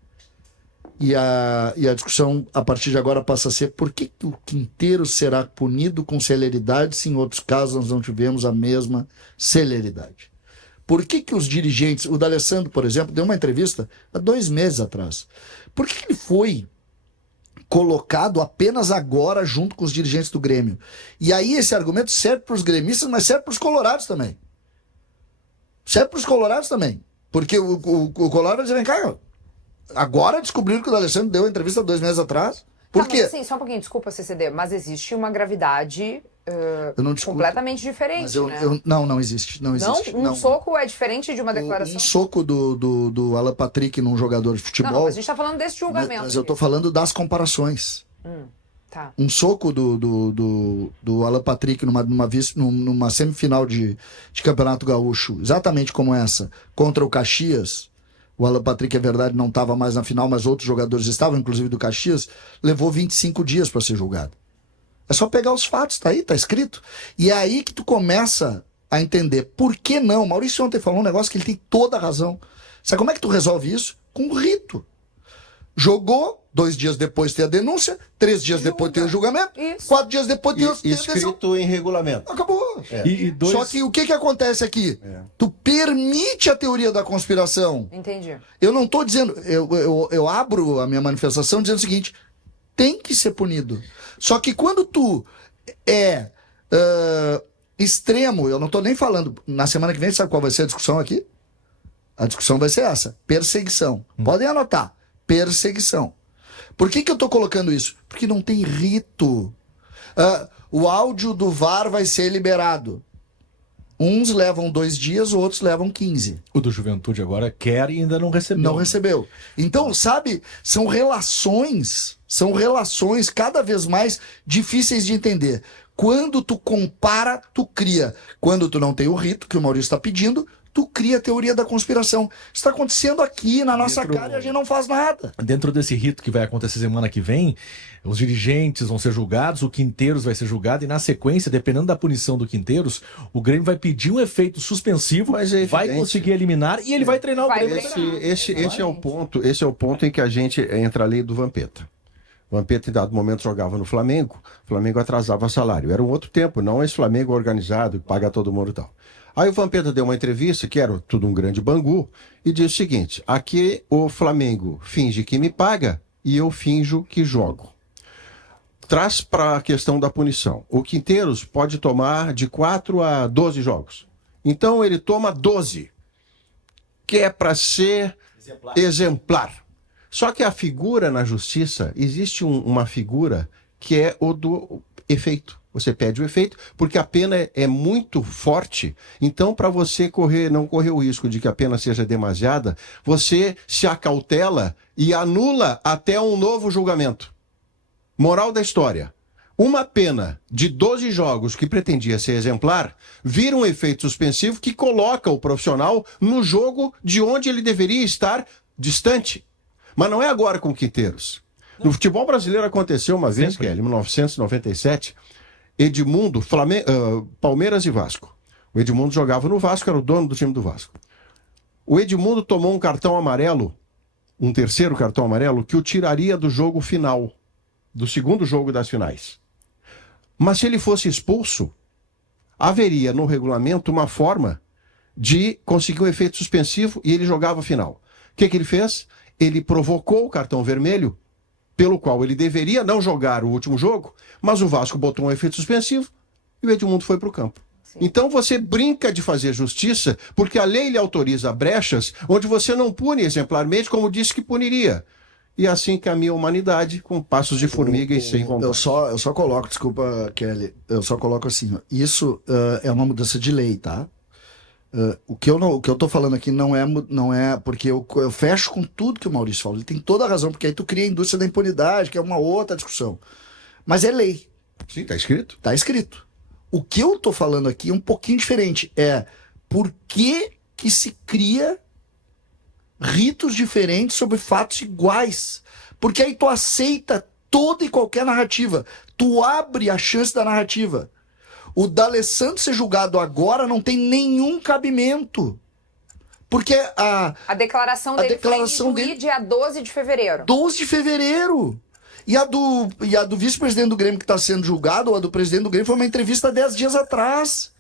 E a discussão, a partir de agora, passa a ser por que o Quinteiros será punido com celeridade se em outros casos nós não tivemos a mesma celeridade? Por que os dirigentes... O D'Alessandro, por exemplo, deu uma entrevista há 2 meses atrás. Por que ele foi colocado apenas agora junto com os dirigentes do Grêmio? E aí esse argumento serve para os gremistas, mas serve para os colorados também. Serve para os colorados também. Porque o Colorado vai dizer, vem cá, agora descobriram que o D'Alessandro deu a entrevista 2 meses atrás. Por quê? Mas assim, só um pouquinho, desculpa, CCD, mas existe uma gravidade completamente diferente, mas né? Não existe. Não existe. Não, soco é diferente de uma declaração? Um soco do Alan Patrick num jogador de futebol... Não, mas a gente tá falando desse julgamento. Mas eu tô falando das comparações. Tá. Um soco do Alan Patrick numa semifinal de Campeonato Gaúcho, exatamente como essa, contra o Caxias. O Alan Patrick, é verdade, não estava mais na final, mas outros jogadores estavam, inclusive do Caxias, levou 25 dias para ser julgado. É só pegar os fatos, tá aí, tá escrito. E é aí que tu começa a entender por que não. Maurício ontem falou um negócio que ele tem toda a razão. Sabe como é que tu resolve isso? Com rito. Jogou, 2 dias depois tem a denúncia, 3 dias depois tem o julgamento, 4 dias depois tem a decisão. Escrito em regulamento. Acabou. E Só que o que acontece aqui? Tu permite a teoria da conspiração. Entendi. Eu não estou dizendo... Eu abro a minha manifestação dizendo o seguinte: tem que ser punido. Só que quando tu é extremo, eu não estou nem falando... Na semana que vem, sabe qual vai ser a discussão aqui? A discussão vai ser essa: perseguição. Podem anotar. Perseguição. Por que eu estou colocando isso? Porque não tem rito. O áudio do VAR vai ser liberado. Uns levam 2 dias, outros levam 15. O do Juventude agora quer e ainda não recebeu. Não recebeu. Então, sabe, são relações cada vez mais difíceis de entender. Quando tu compara, tu cria. Quando tu não tem o rito que o Maurício está pedindo, tu cria a teoria da conspiração. Isso está acontecendo aqui na nossa cara e a gente não faz nada. Dentro desse rito que vai acontecer semana que vem, os dirigentes vão ser julgados, o Quinteiros vai ser julgado e na sequência, dependendo da punição do Quinteiros, o Grêmio vai pedir um efeito suspensivo, vai conseguir eliminar e ele vai treinar o Grêmio. Esse é o ponto em que a gente entra a lei do Vampeta. O Vampeta, em dado momento, jogava no Flamengo, o Flamengo atrasava salário. Era um outro tempo, não esse Flamengo organizado, que paga todo mundo e tal. Aí o Vampeta deu uma entrevista, que era tudo um grande bangu, e disse o seguinte: aqui o Flamengo finge que me paga e eu finjo que jogo. Traz para a questão da punição. O Quinteiros pode tomar de 4 a 12 jogos. Então ele toma 12, que é para ser exemplar. Só que a figura na justiça, existe uma figura que é o do efeito. Você pede o efeito, porque a pena é muito forte. Então, para você não correr o risco de que a pena seja demasiada, você se acautela e anula até um novo julgamento. Moral da história: uma pena de 12 jogos que pretendia ser exemplar, vira um efeito suspensivo que coloca o profissional no jogo de onde ele deveria estar distante. Mas não é agora com o Quinteiros. No futebol brasileiro aconteceu uma vez, que é em 1997, Edmundo, Palmeiras e Vasco. O Edmundo jogava no Vasco, era o dono do time do Vasco. O Edmundo tomou um cartão amarelo, um terceiro cartão amarelo, que o tiraria do jogo final, do segundo jogo das finais. Mas se ele fosse expulso, haveria no regulamento uma forma de conseguir um efeito suspensivo e ele jogava a final. O que ele fez? Ele provocou o cartão vermelho, pelo qual ele deveria não jogar o último jogo, mas o Vasco botou um efeito suspensivo e o Edmundo foi para o campo. Sim. Então você brinca de fazer justiça porque a lei lhe autoriza brechas onde você não pune exemplarmente como disse que puniria. E assim caminha a humanidade com passos de formiga e sem vontade. Eu só coloco, desculpa, Kelly, eu só coloco assim, isso é uma mudança de lei, tá? O que eu tô falando aqui não é porque eu fecho com tudo que o Maurício falou. Ele tem toda a razão, porque aí tu cria a indústria da impunidade, que é uma outra discussão. Mas é lei. Sim, tá escrito. Tá escrito. O que eu tô falando aqui é um pouquinho diferente. É por que se cria ritos diferentes sobre fatos iguais. Porque aí tu aceita toda e qualquer narrativa. Tu abre a chance da narrativa. O D'Alessandro ser julgado agora não tem nenhum cabimento. Porque a declaração dele foi em Juí, dia 12 de fevereiro. 12 de fevereiro. E a do vice-presidente do Grêmio que está sendo julgado, ou a do presidente do Grêmio, foi uma entrevista 10 dias atrás.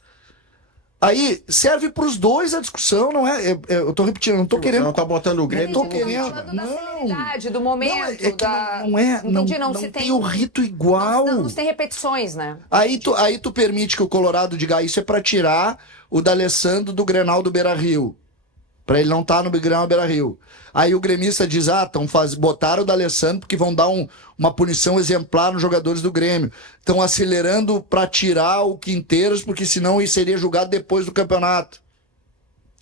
Aí serve para os dois a discussão, não é? Eu tô repetindo, não tô querendo. Não tá botando o Grêmio. Não tô querendo. Da celeridade, do momento. Não tem o rito igual. Não tem repetições, né? Aí tu permite que o Colorado diga isso é para tirar o D'Alessandro do Grenal do Beira-Rio. Para ele não estar no Grenal do Beira-Rio. Aí o gremista diz, botaram o D'Alessandro porque vão dar uma punição exemplar nos jogadores do Grêmio. Estão acelerando para tirar o Quinteiros, porque senão ele seria julgado depois do campeonato.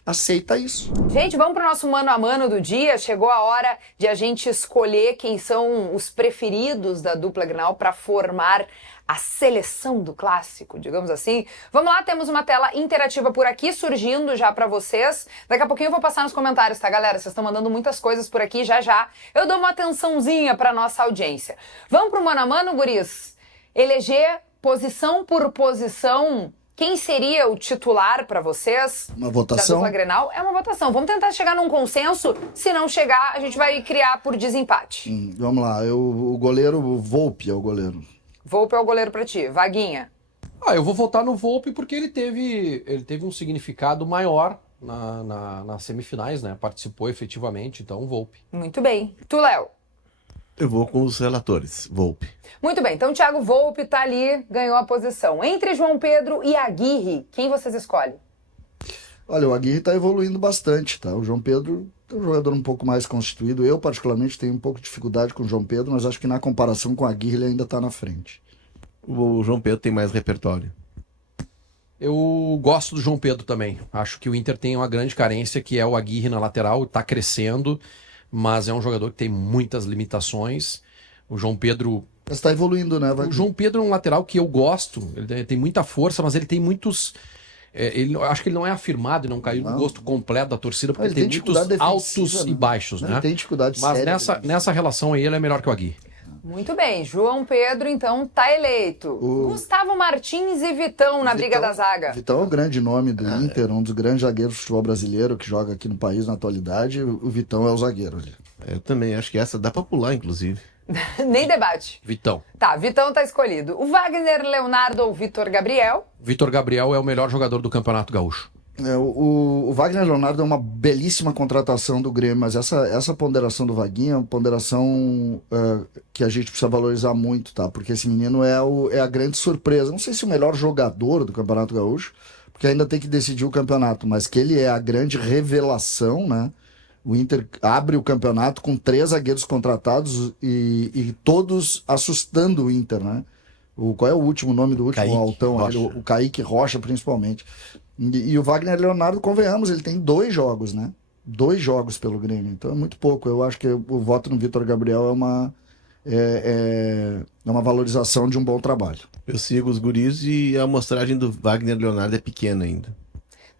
Aceita isso. Gente, vamos para o nosso mano a mano do dia. Chegou a hora de a gente escolher quem são os preferidos da dupla Grenal para formar a seleção do clássico, digamos assim. Vamos lá, temos uma tela interativa por aqui surgindo já para vocês. Daqui a pouquinho eu vou passar nos comentários, tá, galera? Vocês estão mandando muitas coisas por aqui, já eu dou uma atençãozinha para nossa audiência. Vamos pro mano a mano, guris? Eleger posição por posição. Quem seria o titular para vocês? Uma votação? Da dupla Grenal? É uma votação. Vamos tentar chegar num consenso. Se não chegar, a gente vai criar por desempate. Vamos lá. O goleiro, o Volpi é o goleiro. Volpi é o goleiro pra ti. Vaguinha. Eu vou votar no Volpi porque ele teve um significado maior nas semifinais, né? Participou efetivamente, então Volpi. Muito bem. Tu, Léo? Eu vou com os relatores, Volpi. Muito bem, então o Thiago Volpi tá ali, ganhou a posição. Entre João Pedro e Aguirre, quem vocês escolhem? Olha, o Aguirre tá evoluindo bastante, tá? O João Pedro é um jogador um pouco mais constituído. Eu, particularmente, tenho um pouco de dificuldade com o João Pedro, mas acho que na comparação com o Aguirre ele ainda tá na frente. O João Pedro tem mais repertório. Eu gosto do João Pedro também. Acho que o Inter tem uma grande carência, que é o Aguirre na lateral, tá crescendo, mas é um jogador que tem muitas limitações. O João Pedro... Mas tá evoluindo, né, Vaguinho? O João Pedro é um lateral que eu gosto. Ele tem muita força, mas ele tem muitos acho que ele não é afirmado e não caiu no gosto completo da torcida, porque Ele tem tem muitos altos e baixos, né? Ele tem dificuldade Mas séria. nessa relação aí ele é melhor que o Aguirre. Muito bem, João Pedro, então, tá eleito. Gustavo Martins e Vitão na briga da zaga. Vitão é um grande nome do Inter, um dos grandes zagueiros do futebol brasileiro que joga aqui no país na atualidade. O Vitão é o zagueiro ali. Eu também acho que essa dá pra pular, inclusive. Nem debate. Vitão. Tá, Vitão tá escolhido. O Wagner Leonardo ou Vitor Gabriel? Vitor Gabriel é o melhor jogador do Campeonato Gaúcho. O Wagner Leonardo é uma belíssima contratação do Grêmio, mas essa ponderação do Vaguinho é uma ponderação que a gente precisa valorizar muito, tá? Porque esse menino é a grande surpresa. Não sei se o melhor jogador do Campeonato Gaúcho, porque ainda tem que decidir o campeonato, mas que ele é a grande revelação, né? O Inter abre o campeonato com 3 zagueiros contratados e todos assustando o Inter, né? Qual é o último nome do último altão? O Kaique Rocha, principalmente. E o Wagner Leonardo, convenhamos, ele tem 2 jogos, né? 2 jogos pelo Grêmio, então é muito pouco. Eu acho que o voto no Vitor Gabriel é uma valorização de um bom trabalho. Eu sigo os guris e a amostragem do Wagner Leonardo é pequena ainda.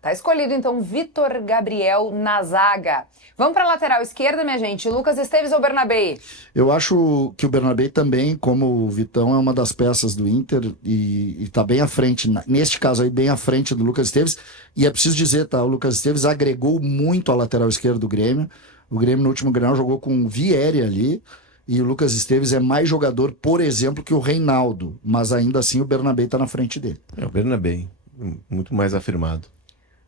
Tá escolhido, então, Vitor Gabriel na zaga. Vamos para a lateral esquerda, minha gente. Lucas Esteves ou Bernabei? Eu acho que o Bernabei também, como o Vitão, é uma das peças do Inter e está bem à frente, neste caso aí, bem à frente do Lucas Esteves. E é preciso dizer, tá? O Lucas Esteves agregou muito a lateral esquerda do Grêmio. O Grêmio, no último Grenal, jogou com o Vieri ali. E o Lucas Esteves é mais jogador, por exemplo, que o Reinaldo. Mas ainda assim o Bernabei está na frente dele. É o Bernabei, muito mais afirmado.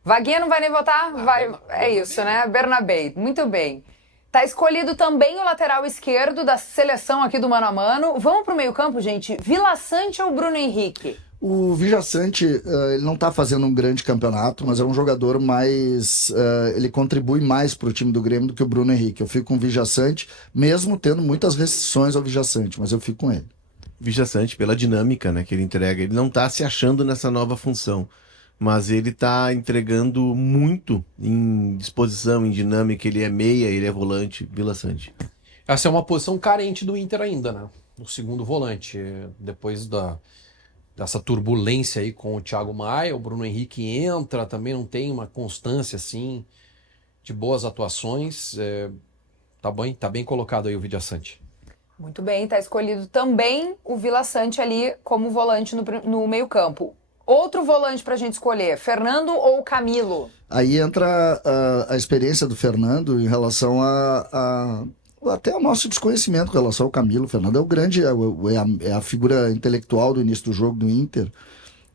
Vaguinha não vai nem votar? Vai. É isso, né? Bernabei. Muito bem. Tá escolhido também o lateral esquerdo da seleção aqui do Mano a Mano. Vamos pro meio-campo, gente? Vila Sante ou Bruno Henrique? O Vijaçante, ele não está fazendo um grande campeonato, mas é um jogador mais... ele contribui mais para o time do Grêmio do que o Bruno Henrique. Eu fico com o Vijaçante, mesmo tendo muitas restrições ao Vijaçante, mas eu fico com ele. Vijaçante, pela dinâmica, né, que ele entrega. Ele não está se achando nessa nova função, mas ele está entregando muito em disposição, em dinâmica. Ele é meia, ele é volante. Vila Sante. Essa é uma posição carente do Inter ainda, né? O segundo volante. Depois dessa turbulência aí com o Thiago Maia, o Bruno Henrique entra, também não tem uma constância assim de boas atuações. Tá bem colocado aí o Vijaçante. Muito bem, tá escolhido também o Vila Sante ali como volante no meio-campo. Outro volante pra gente escolher, Fernando ou Camilo? Aí entra a experiência do Fernando em relação até o nosso desconhecimento com relação ao Camilo. O Fernando é o grande, é a figura intelectual do início do jogo do Inter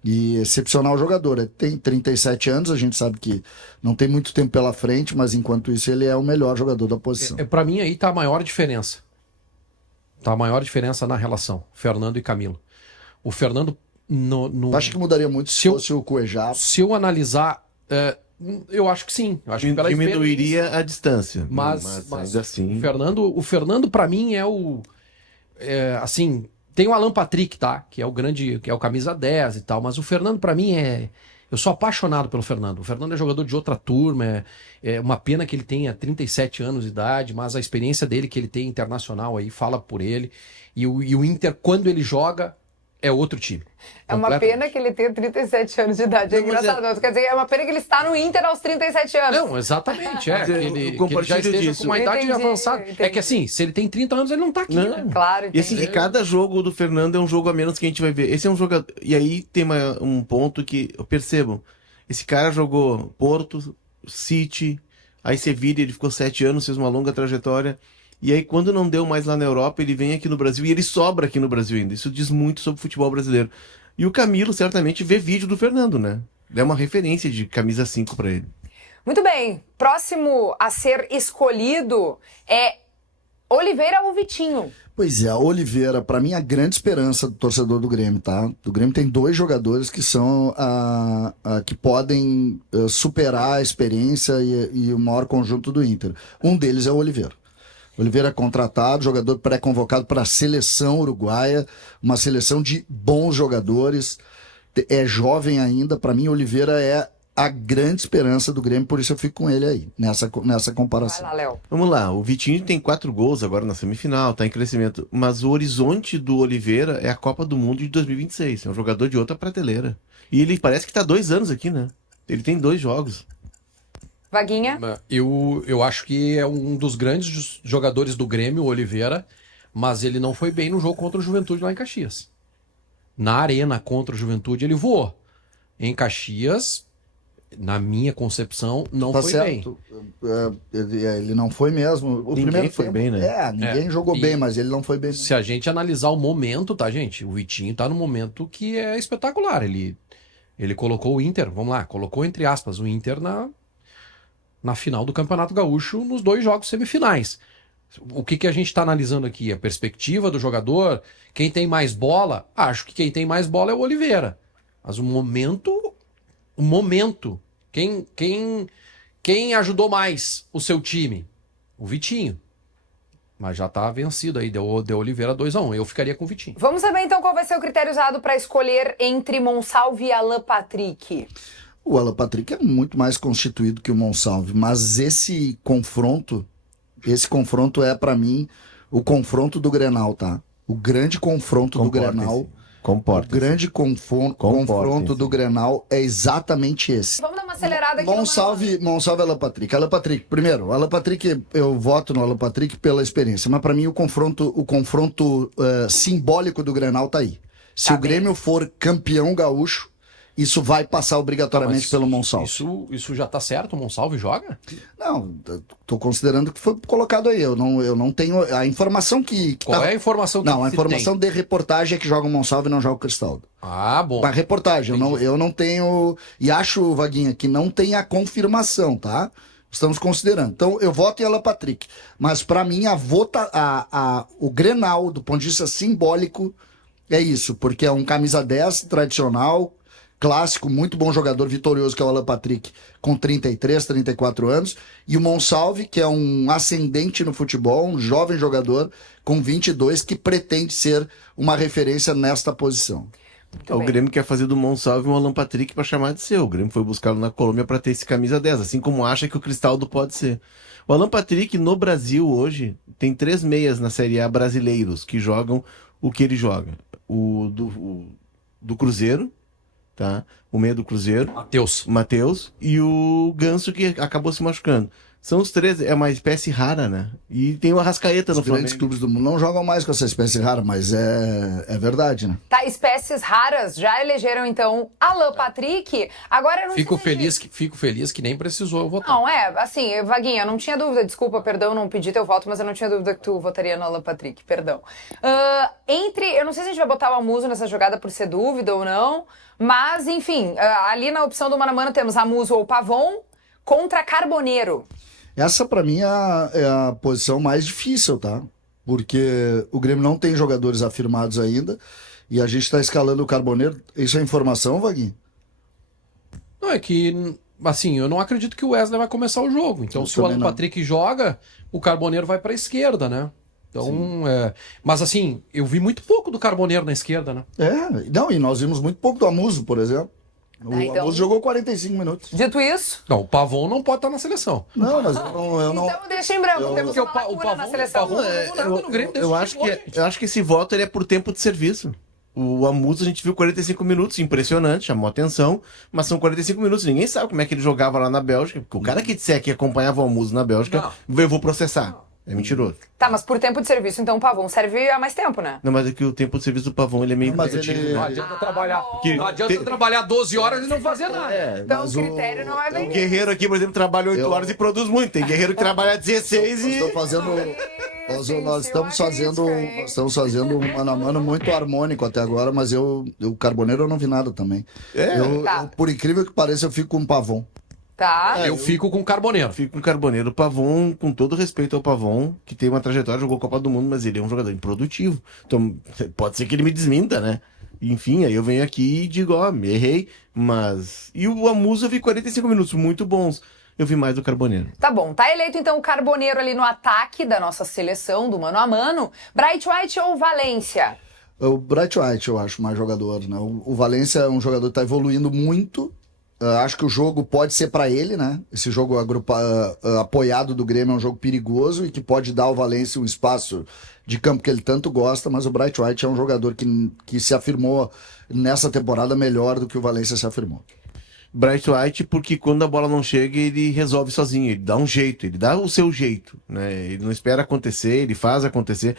e excepcional jogador. Tem 37 anos, a gente sabe que não tem muito tempo pela frente, mas enquanto isso ele é o melhor jogador da posição. Pra mim aí tá a maior diferença. Tá a maior diferença na relação, Fernando e Camilo. O Fernando... Acho que mudaria muito se fosse o Cuejá. Se eu analisar, eu acho que sim. Eu acho que pela diminuiria a distância. Mas ainda assim... O Fernando para mim assim, tem o Alan Patrick, tá? Que é o grande, que é o camisa 10 e tal, mas o Fernando para mim eu sou apaixonado pelo Fernando. O Fernando é jogador de outra turma, é uma pena que ele tenha 37 anos de idade, mas a experiência dele que ele tem internacional aí fala por ele. E o Inter, quando ele joga, é outro time. É uma pena que ele tenha 37 anos de idade. É engraçado. Quer dizer, é uma pena que ele está no Inter aos 37 anos. Não, exatamente. Que ele já esteja com uma idade avançada. Entendi. É que assim, se ele tem 30 anos, ele não tá aqui, né? Claro, entendi. E assim, cada jogo do Fernando é um jogo a menos que a gente vai ver. Esse é um jogador... E aí tem um ponto que, percebam, esse cara jogou Porto, City, aí Sevilha, ele ficou 7 anos, fez uma longa trajetória. E aí, quando não deu mais lá na Europa, ele vem aqui no Brasil e ele sobra aqui no Brasil ainda. Isso diz muito sobre o futebol brasileiro. E o Camilo certamente vê vídeo do Fernando, né? É uma referência de camisa 5 para ele. Muito bem. Próximo a ser escolhido é Oliveira ou Vitinho? Pois é, a Oliveira, para mim, é a grande esperança do torcedor do Grêmio, tá? O Grêmio tem 2 jogadores que são que podem superar a experiência e o maior conjunto do Inter. Um deles é o Oliveira. Oliveira é contratado, jogador pré-convocado para a seleção uruguaia, uma seleção de bons jogadores, é jovem ainda. Para mim, Oliveira é a grande esperança do Grêmio, por isso eu fico com ele aí, nessa comparação. Vai lá, Léo. Vamos lá, o Vitinho tem 4 gols agora na semifinal, tá em crescimento, mas o horizonte do Oliveira é a Copa do Mundo de 2026, é um jogador de outra prateleira. E ele parece que tá 2 anos aqui, né? Ele tem 2 jogos. Vaguinha? Eu acho que é um dos grandes jogadores do Grêmio, o Oliveira, mas ele não foi bem no jogo contra o Juventude lá em Caxias. Na arena contra o Juventude ele voou. Em Caxias, na minha concepção, não foi certo. Bem. Ele não foi mesmo. Ninguém primeiro foi bem, né? Ninguém jogou bem, mas ele não foi bem. Se a gente analisar o momento, tá, gente? O Vitinho tá no momento que é espetacular. Ele colocou o Inter, vamos lá, colocou entre aspas o Inter na final do Campeonato Gaúcho nos 2 jogos semifinais. O que a gente está analisando aqui? A perspectiva do jogador? Quem tem mais bola? Acho que quem tem mais bola é o Oliveira. Mas o momento... Quem ajudou mais o seu time? O Vitinho. Mas já tá vencido aí, deu Oliveira 2-1. Eu ficaria com o Vitinho. Vamos saber então qual vai ser o critério usado para escolher entre Monsalve e Alan Patrick. O Alan Patrick é muito mais constituído que o Monsalve, mas esse confronto é para mim o confronto do Grenal, tá? O grande confronto do Grenal. O grande confronto do Grenal é exatamente esse. Vamos dar uma acelerada aqui. Monsalve Alan Patrick. Alan Patrick, primeiro, Alan Patrick, eu voto no Alan Patrick pela experiência, mas para mim o confronto simbólico do Grenal tá aí. Se o Grêmio for campeão gaúcho, isso vai passar obrigatoriamente pelo Monsalve. Isso já tá certo? O Monsalve joga? Não, tô considerando que foi colocado aí. Eu não tenho a informação que... Qual é a informação que Não, a informação de reportagem é que joga o Monsalve e não joga o Cristaldo. Ah, bom. A reportagem, eu não tenho... E acho, Vaguinha, que não tem a confirmação, tá? Estamos considerando. Então, eu voto em Alan Patrick. Mas, para mim, o Grenal, do ponto de vista simbólico, é isso. Porque é um camisa 10 tradicional, clássico, muito bom jogador, vitorioso, que é o Alan Patrick, com 33, 34 anos. E o Monsalve, que é um ascendente no futebol, um jovem jogador com 22, que pretende ser uma referência nesta posição. O Grêmio quer fazer do Monsalve um Alan Patrick para chamar de seu. O Grêmio foi buscá-lo na Colômbia para ter esse camisa 10, assim como acha que o Cristaldo pode ser. O Alan Patrick, no Brasil, hoje, tem 3 meias na Série A brasileiros que jogam o que ele joga. O do Cruzeiro, tá? O meia do Cruzeiro. Matheus. E o Ganso, que acabou se machucando. São os 3, é uma espécie rara, né? E tem o Arrascaeta no Flamengo. Os grandes clubes do mundo não jogam mais com essa espécie rara, mas é verdade, né? Tá, espécies raras já elegeram, então, Alan Patrick. Agora eu não Fico feliz que nem precisou eu votar. Não, assim, Vaguinha, eu não tinha dúvida, desculpa, perdão, não pedi teu voto, mas eu não tinha dúvida que tu votaria no Alan Patrick, perdão. Eu não sei se a gente vai botar o Amuso nessa jogada por ser dúvida ou não, mas, enfim, ali na opção do mano a mano temos Amuso ou Pavon contra Carboneiro. Essa, pra mim, é a posição mais difícil, tá? Porque o Grêmio não tem jogadores afirmados ainda e a gente tá escalando o Carboneiro. Isso é informação, Vaguinho? Não, é que, assim, eu não acredito que o Wesley vai começar o jogo. Então, se o Alan Patrick joga, o Carboneiro vai pra esquerda, né? Então, mas assim, eu vi muito pouco do Carboneiro na esquerda, né? E nós vimos muito pouco do Amuso, por exemplo. O Amuso jogou 45 minutos. Dito isso... Não, o Pavon não pode estar na seleção. Não, mas eu não... Então deixa em branco, temos uma lacuna na seleção. Eu acho que esse voto ele é por tempo de serviço. O Amuso a gente viu 45 minutos, impressionante, chamou atenção, mas são 45 minutos, ninguém sabe como é que ele jogava lá na Bélgica. O cara que disser que acompanhava o Amuso na Bélgica, eu vou processar. É mentiroso. Tá, mas por tempo de serviço, então o Pavon serve há mais tempo, né? Não, mas é que o tempo de serviço do Pavon ele é meio negativo. Não adianta trabalhar. Não adianta trabalhar 12 horas e não fazer nada. Então o critério não é bem. O guerreiro aqui, por exemplo, trabalha 8 horas e produz muito. Tem guerreiro que trabalha 16 e. Nós estamos fazendo um mano a mano muito harmônico até agora, mas o Carboneiro eu não vi nada também. Por incrível que pareça, eu fico com o Pavon. Tá. Eu fico com o Carboneiro. Fico com o Carboneiro. O Pavon, com todo respeito ao Pavon, que tem uma trajetória, jogou Copa do Mundo, mas ele é um jogador improdutivo. Então, pode ser que ele me desminta, né? Enfim, aí eu venho aqui e digo, me errei, mas... E o Amuso eu vi 45 minutos muito bons. Eu vi mais do Carboneiro. Tá bom, tá eleito então o Carboneiro ali no ataque da nossa seleção, do mano a mano. Bright White ou Valência? O Bright White eu acho mais jogador, né? O Valência é um jogador que tá evoluindo muito. Acho que o jogo pode ser para ele, né? Esse jogo apoiado do Grêmio é um jogo perigoso e que pode dar ao Valência um espaço de campo que ele tanto gosta, mas o Bright White é um jogador que se afirmou nessa temporada melhor do que o Valência se afirmou. Bright White, porque quando a bola não chega, ele resolve sozinho, ele dá um jeito, ele dá o seu jeito, né? Ele não espera acontecer, ele faz acontecer.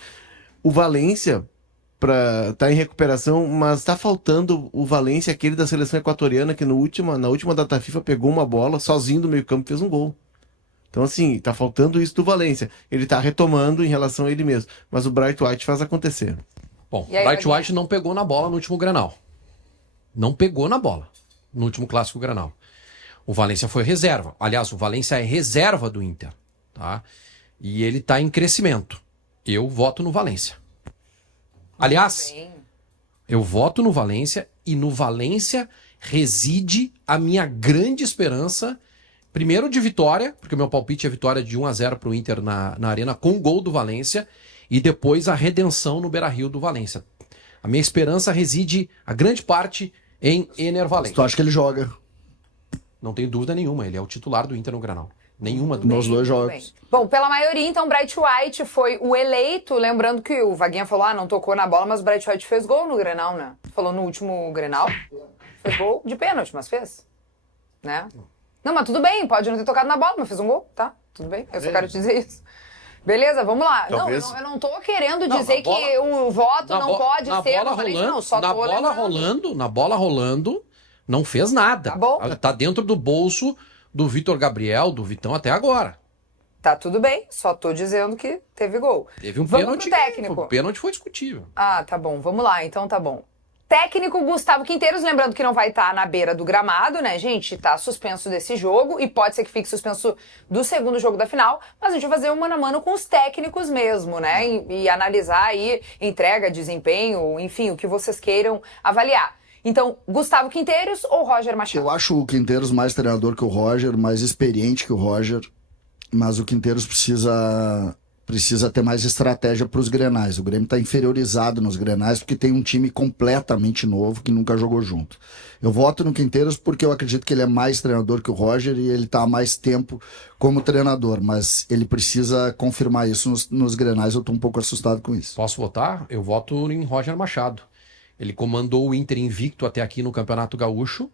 O Valência tá em recuperação, mas tá faltando o Valência, aquele da seleção equatoriana, que na última data FIFA pegou uma bola sozinho do meio campo e fez um gol. Então, assim, tá faltando isso do Valência. Ele tá retomando em relação a ele mesmo, mas o Bright White faz acontecer. Bom, o Bright White não pegou na bola no último Grenal. Não pegou na bola no último Clássico Grenal. O Valência foi reserva. Aliás, o Valência é reserva do Inter, tá? E ele tá em crescimento. Eu voto no Valência. Aliás, eu voto no Valência e no Valência reside a minha grande esperança, primeiro de vitória, porque o meu palpite é vitória de 1-0 pro Inter na Arena com gol do Valência, e depois a redenção no Beira-Rio do Valência. A minha esperança reside, a grande parte, em Ener Valencia. Tu acha que ele joga? Não tenho dúvida nenhuma, ele é o titular do Inter no Grenal. Nenhuma dúvida. Nos dois jogos. Bom, pela maioria, então, Bright White foi o eleito. Lembrando que o Vaguinha falou, não tocou na bola, mas o Bright White fez gol no Grenal, né? Falou no último Grenal. Fez gol de pênalti, mas fez. Né? Não, mas tudo bem, pode não ter tocado na bola, mas fez um gol, tá? Tudo bem, eu só quero te dizer isso. Beleza, vamos lá. Talvez... Não, eu não tô querendo dizer que o voto não pode ser no Valência, não. Só na bola rolando, não fez nada. Tá bom. Tá dentro do bolso do Vitor Gabriel, do Vitão até agora. Tá tudo bem, só tô dizendo que teve gol. Teve um vamos pênalti. Pro técnico. O pênalti foi discutível. Ah, tá bom, vamos lá, então tá bom. Técnico Gustavo Quinteiros, lembrando que não vai estar na beira do gramado, né, gente? Tá suspenso desse jogo e pode ser que fique suspenso do segundo jogo da final, mas a gente vai fazer um mano a mano com os técnicos mesmo, né? E analisar aí entrega, desempenho, enfim, o que vocês queiram avaliar. Então, Gustavo Quinteiros ou Roger Machado? Eu acho o Quinteiros mais treinador que o Roger, mais experiente que o Roger, mas o Quinteiros precisa ter mais estratégia para os Grenais. O Grêmio está inferiorizado nos Grenais porque tem um time completamente novo que nunca jogou junto. Eu voto no Quinteiros porque eu acredito que ele é mais treinador que o Roger e ele está há mais tempo como treinador, mas ele precisa confirmar isso nos Grenais. Eu estou um pouco assustado com isso. Posso votar? Eu voto em Roger Machado. Ele comandou o Inter invicto até aqui no Campeonato Gaúcho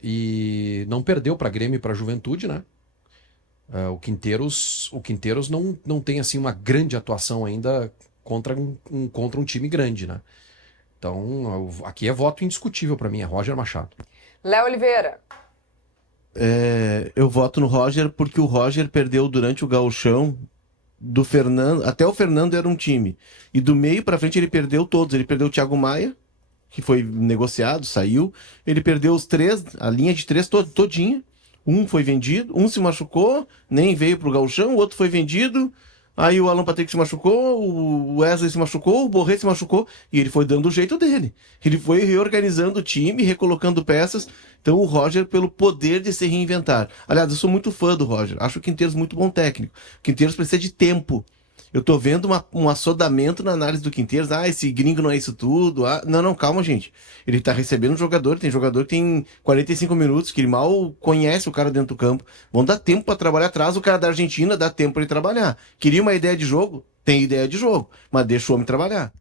e não perdeu para Grêmio e para Juventude, né? O Quinteiros não tem assim uma grande atuação ainda contra um time grande, né? Então, aqui é voto indiscutível para mim, é Roger Machado. Léo Oliveira. Eu voto no Roger porque o Roger perdeu durante o gauchão do Fernando, até o Fernando era um time, e do meio para frente ele perdeu todos. Ele perdeu o Thiago Maia, que foi negociado, saiu, ele perdeu os três, a linha de três todinha. Um foi vendido, um se machucou, nem veio pro gauchão, o outro foi vendido, aí o Alan Patrick se machucou, o Wesley se machucou, o Borré se machucou, e ele foi dando o jeito dele. Ele foi reorganizando o time, recolocando peças. Então o Roger, pelo poder de se reinventar. Aliás, eu sou muito fã do Roger, acho o Quinteiros muito bom técnico. O Quinteiros precisa de tempo. Eu tô vendo um assodamento na análise do Quinteiros. Esse gringo não é isso tudo. Não, calma, gente. Ele tá recebendo um jogador, tem jogador que tem 45 minutos, que ele mal conhece o cara dentro do campo. Vão dar tempo para trabalhar atrás. O cara da Argentina dá tempo para ele trabalhar. Queria uma ideia de jogo? Tem ideia de jogo, mas deixa o homem trabalhar.